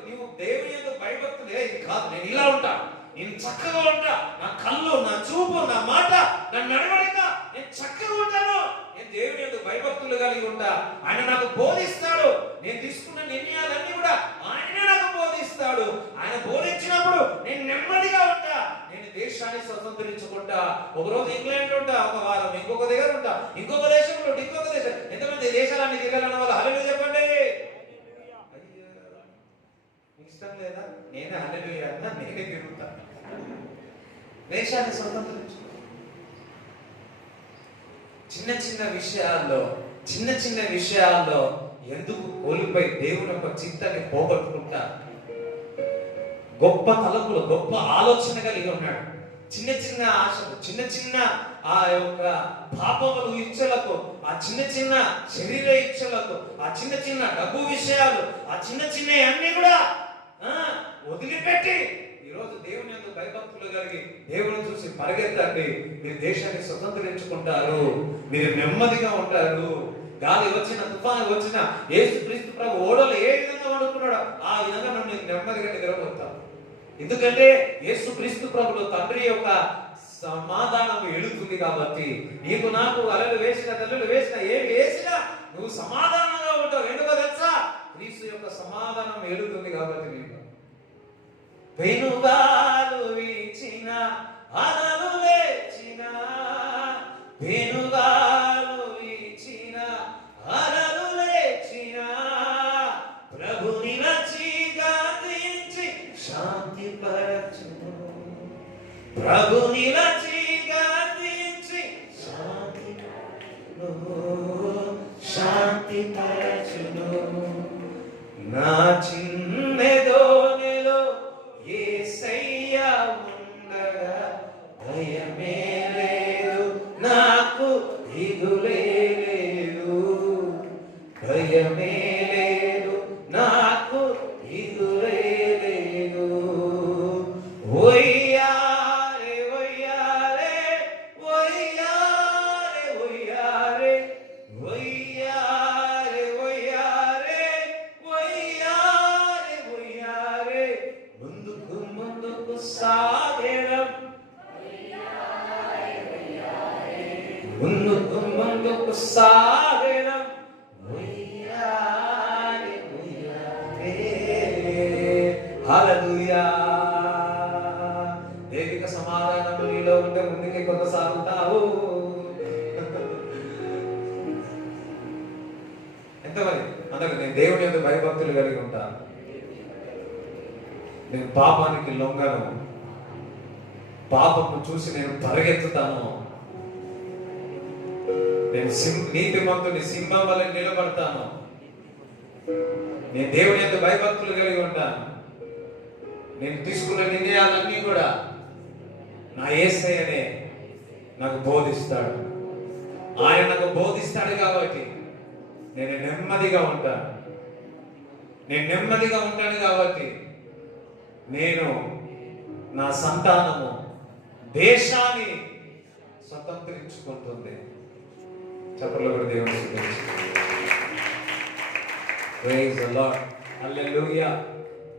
నీవు దేవుని యందు భయభక్తులే, ఇది కాదు నేను ఇలా ఉంటా, నేను చక్కగా ఉంటా, నా కళ్ళు, నా చూపు, నా మాట, నా నడవడిక నేను చక్కగా ఉంటాను, నేను దేవుని యందు భయభక్తులు కలిగి ఉంటా. ఆయన నాకు బోధిస్తాడు, నేను తీసుకున్న నిర్ణయాలన్నీ కూడా ఆయనే నాకు బోధిస్తాడు. ఆయన బోధించినప్పుడు నేను నెమ్మదిగా ఉంటా, నేను దేశాన్ని స్వతంత్రించుకుంటా. ఒకరోజు ఇంగ్లాండ్ ఉంటా, ఒక వారం ఇంకొక దగ్గర ఉంటా, ఇంకొక దేశంలో ఇంకొక దేశం. ఎంతమంది దేశాలన్నీ తిరగాలన్న వాళ్ళు హల్లెలూయా చెప్పండి. ఇష్టం లేదా? నేనే హల్లెలూయా అన్నా, నేనే తిరుగుతా. దేశాన్ని స్వతంత్రించు. చిన్న చిన్న విషయాల్లో ఎందుకు కోల్పోయి దేవుని యొక్క చిత్తాన్ని పోగొట్టుకుంటా? గొప్ప తలపులు, గొప్ప ఆలోచన కలిగి ఉన్నాడు. చిన్న చిన్న ఆశలు, చిన్న ఆ యొక్క పాపములు ఇచ్చలకు, ఆ చిన్న శరీర ఇచ్చలకు, ఆ చిన్న డబ్బు విషయాలు, ఆ చిన్న అన్ని కూడా వదిలిపెట్టి ఈరోజు దేవుని యందు భయభక్తులు కలిగి దేవుని చూసి పరిగెత్తండి. మీరు దేశాన్ని స్వతంత్రించుకుంటారు, మీరు నెమ్మదిగా ఉంటారు. గాలి వచ్చిన, తుఫాను వచ్చిన, యేసుక్రీస్తు ప్రభు ఓడలు ఏ విధంగా పడుకున్నాడో ఆ విధంగా నువ్వు నెమ్మదిగా నిద్రపోతావు. ఎందుకంటే యేసుక్రీస్తు ప్రభులో తండ్రి యొక్క సమాధానం ఎడుతుంది కాబట్టి. నీకు నాకు అలలు వేసిన, తల్లులు వేసిన, ఏమి వేసినా నువ్వు సమాధానంగా ఉంటావు. ఎందుకో తెలుసా? క్రీస్తు యొక్క సమాధానం ఎడుతుంది కాబట్టి. నీకు వెనుగాలు వీచిన, అలలు లేచిన, వెనుగాలు వీచిన, అలలు లేచిన, ప్రభుని నచ్చిగా దించి శాంతి పరచును, ప్రభుని నచ్చిగా దించి శాంతి పరచును. నా చిన్నదోనెలో యేసయ్యా ఉండగా భయమే లేదు, నాకు దిగులే లేదు, భయమే లేదు, నాకు దిగులే లేదు. ఒయ్యారే ఒయ్యారే ఒయ్యారే ఒయ్యారే ఒయ్యారే ఒయ్యారే ఒయ్యారే ఒయ్యారే ముందుకు సాగడం, ముందుకు సాగడం. ఒయ్యారే ఒయ్యారే. హల్లెలూయా. దైవిక సమాధానం నీలో ఉంటే ముందుకే కొనసాగుతావు. ఎంతమంది అందుకు నేను దేవుని యందు భయభక్తులు కలిగి ఉంటాను, నేను పాపానికి లొంగను, పాపము చూసి నేను పరిగెత్తుతాను, నేను నీతిమంతుని సింహం వల్ల నిలబడతాను, నేను దేవుని యందు భయభక్తులు కలిగి ఉంటాను. నేను తీసుకున్న నిర్ణయాలన్నీ కూడా నా యేసయ్యనే నాకు బోధిస్తాడు. ఆయన నాకు బోధిస్తాడు కాబట్టి నేను నెమ్మదిగా ఉంటాను. నేను నెమ్మదిగా ఉంటాను కాబట్టి నేను, నా సంతానము దేశాన్ని స్వతంత్రించుకుంటుంది. చప్పట్లు కూడా దేవుని స్తుతించండి. Praise the lord. హల్లెలూయా.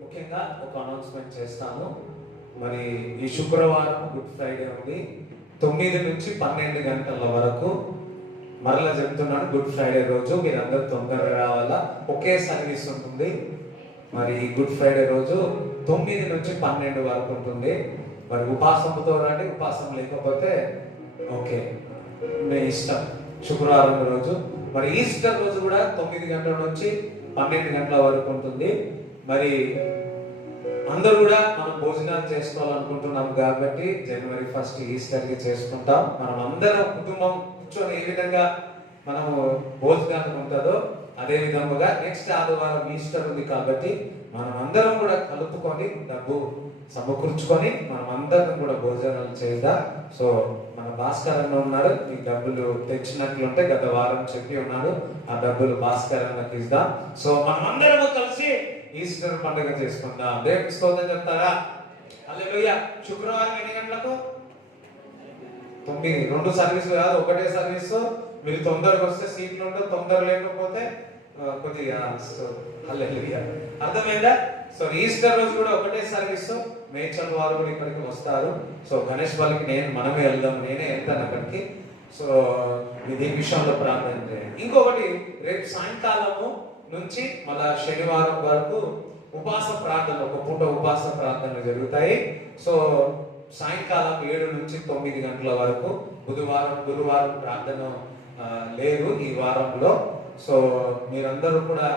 ముఖ్యంగా ఒక అనౌన్స్మెంట్ చేస్తాను. మరి ఈ శుక్రవారం గుడ్ ఫ్రైడే ఉంది. 9 నుంచి 12 గంటల వరకు మరలా చెప్తున్నాను, గుడ్ ఫ్రైడే రోజు మీరందరూ తొందరగా రావాలా. ఒకే సర్వీస్ ఉంటుంది. మరి గుడ్ ఫ్రైడే రోజు 9 నుంచి 12 వరకు ఉంటుంది. మరి ఉపాసంతో రండి, ఉపాసం లేకపోతే ఓకే, మీ ఇష్టం. శుక్రవారం రోజు, మరి ఈస్టర్ రోజు కూడా 9 గంటల నుంచి 12 గంటల వరకు ఉంటుంది. మరి అందరూ కూడా మనం భోజనాలు చేసుకోవాలనుకుంటున్నాం కాబట్టి జనవరి 1 ఈస్టర్కి చేసుకుంటాం. మనం అందరం కుటుంబం కూర్చొని ఏ విధంగా మనము భోజనాలు ఉంటుందో అదే విధముగా నెక్స్ట్ ఆదివారం ఈస్టర్ ఉంది కాబట్టి మనం అందరం కూడా కలుపుకొని డబ్బు సమకూర్చుకొని మనం అందరం కూడా భోజనాలు చేద్దాం. సో మన భాస్కర్ అన్న ఉన్నారు, ఈ డబ్బులు తెచ్చినట్లుంటే గత వారం చెప్పి ఉన్నాడు, ఆ డబ్బులు భాస్కర్ అన్నకి ఇద్దాం. సో మనం అందరం కలిసి ఈస్టర్ పండుగ చేసుకుందాం. దేవునికి స్తోత్రం చెప్తారా? హల్లెలూయా. శుక్రవారం ఎన్ని గంటలకు? 9. 2 సర్వీసులు కాదు, ఒకటే సర్వీసు. మీరు తొందరగా వస్తే సీట్లు ఉండవు, తొందర లేకపోతే కొద్దిగా. హల్లెలూయా. అర్థమైందా? సో ఈస్టర్ రోజు కూడా ఒకటే సర్వీసు. మేడ్చల్ వారు కూడా ఇక్కడికి వస్తారు. సో గణేష్ వాళ్ళకి మనమే వెళ్దాం, నేనే వెళ్తాను అక్కడికి. సో ఇది విషయంలో ప్రార్థన చేయండి. ఇంకొకటి, రేపు సాయంకాలము నుంచి మళ్ళా శనివారం వరకు ఉపవాస ప్రార్థన, ఒక పూట ఉపవాస ప్రార్థనలు జరుగుతాయి. సో సాయంకాలం 7 నుంచి 9 గంటల వరకు. గురువారం ప్రార్థన లేదు ఈ వారంలో. సో మీరందరూ కూడా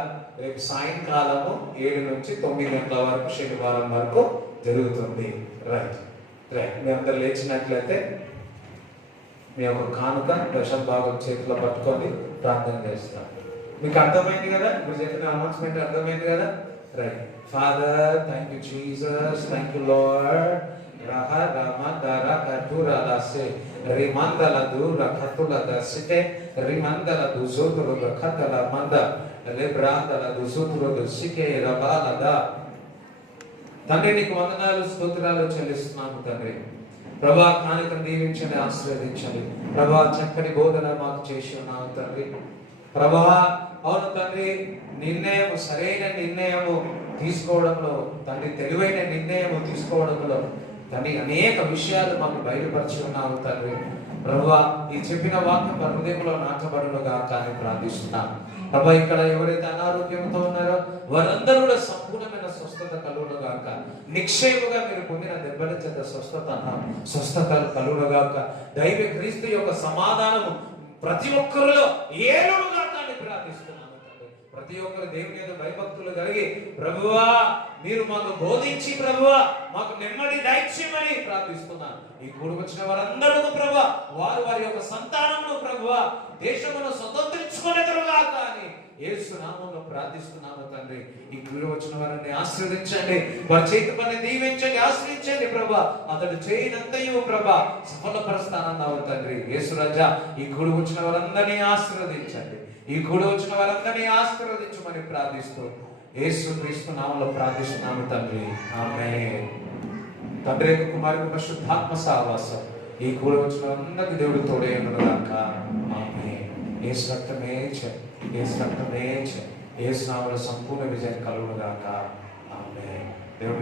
రేపు సాయంకాలము 7 నుంచి 9 గంటల వరకు శనివారం వరకు జరుగుతుంది. రైట్. మీ అందరు లేచినట్లయితే మీ యొక్క కానుక దశం భాగం చేతిలో పట్టుకొని ప్రార్థన చేస్తాం. మీకు అర్థమైంది కదా? ఇప్పుడు చెప్పిన అనౌన్స్మెంట్ అర్థమైంది కదా? Right. Father, thank you Jesus, thank you lord. రహ రమ దర కతుర లసే రిమందల దూర కతుల దసితే రిమందల దుజోతురు కతల మంద లెబ్రాందల దుజోతురు దసికే రబాలద. తండ్రి నీకు వందనాలు, స్తోత్రాలు చెల్లిస్తున్నాము తండ్రి. ప్రభా కానుకను దీవించండి, ఆశీర్వదించండి. ప్రభా చక్కని బోధన మాకు చేసి ఉన్నావు తండ్రి. ప్రభా అవును తండ్రి, నిర్ణయం సరైన నిర్ణయము తీసుకోవడంలో తండ్రి, తెలివైన నిర్ణయము తీసుకోవడంలో తండ్రి అనేక విషయాలు మాకు బయలుపరిచి ఉన్నావు తండ్రి. ప్రభువా ఈ చెప్పిన వాక్యం మన హృదయంలో నాటబడునుగా కానీ ప్రార్థిస్తున్నాను. ప్రభా ఇక్కడ ఎవరైతే అనారోగ్యంతో ఉన్నారో వారందరూ కూడా సంపూర్ణమైన స్వస్థత కలుగునుగాక. నిక్షేపంగా మీరు పొందిన దెబ్బల చేత స్వస్థత కలుగునుగాక. దైవ క్రీస్తు యొక్క సమాధానము ప్రతి ఒక్కరిలో ఏలునుగాక అని ప్రార్థిస్తున్నాను. ప్రతి ఒక్కరు దేవుని మీద భయభక్తులు కలిగి ప్రభువా మీరు మాకు బోధించి ప్రభువా మాకు నెమ్మది దయచేయమని ప్రార్థిస్తున్నాను. ఈ కూడి వచ్చిన వారందరూ ప్రభువా వారు వారి యొక్క సంతానమును ప్రభువా దేశమును స్వతంత్రించుకునేదరుగాక అని యేసు నామములో ప్రార్థిస్తున్నాము తండ్రి. ఈ కూడి వచ్చిన వారిని ఆశీర్వదించండి, వారి చేతి పని దీవించండి, ఆశ్రయించండి ప్రభువా. అతడు చేయనంతయు ప్రభువా సఫలపరుస్తానన్నావు తండ్రి. యేసు రాజా ఈ కూడి వచ్చిన వారందరినీ ఆశీర్వదించండి, ఈ కూడి వచ్చిన వారందరినీ ఆశీర్వదించమని ప్రార్థిస్తూ యేసు క్రీస్తు నామములో ప్రార్థిస్తున్నాము తండ్రి. ఆమేన్. తండ్రి కుమారుని పరిశుద్ధాత్మ సహవాసం ఈ కూడి వచ్చిన వారందరికీ దేవుడు తోడే ఉన్నదాక. ఆమేన్. యేసు రక్తమే యేసు రక్తమే యేసు నామములో సంపూర్ణ విజయం కలుగునుగాక. ఆమేన్. దేవుడు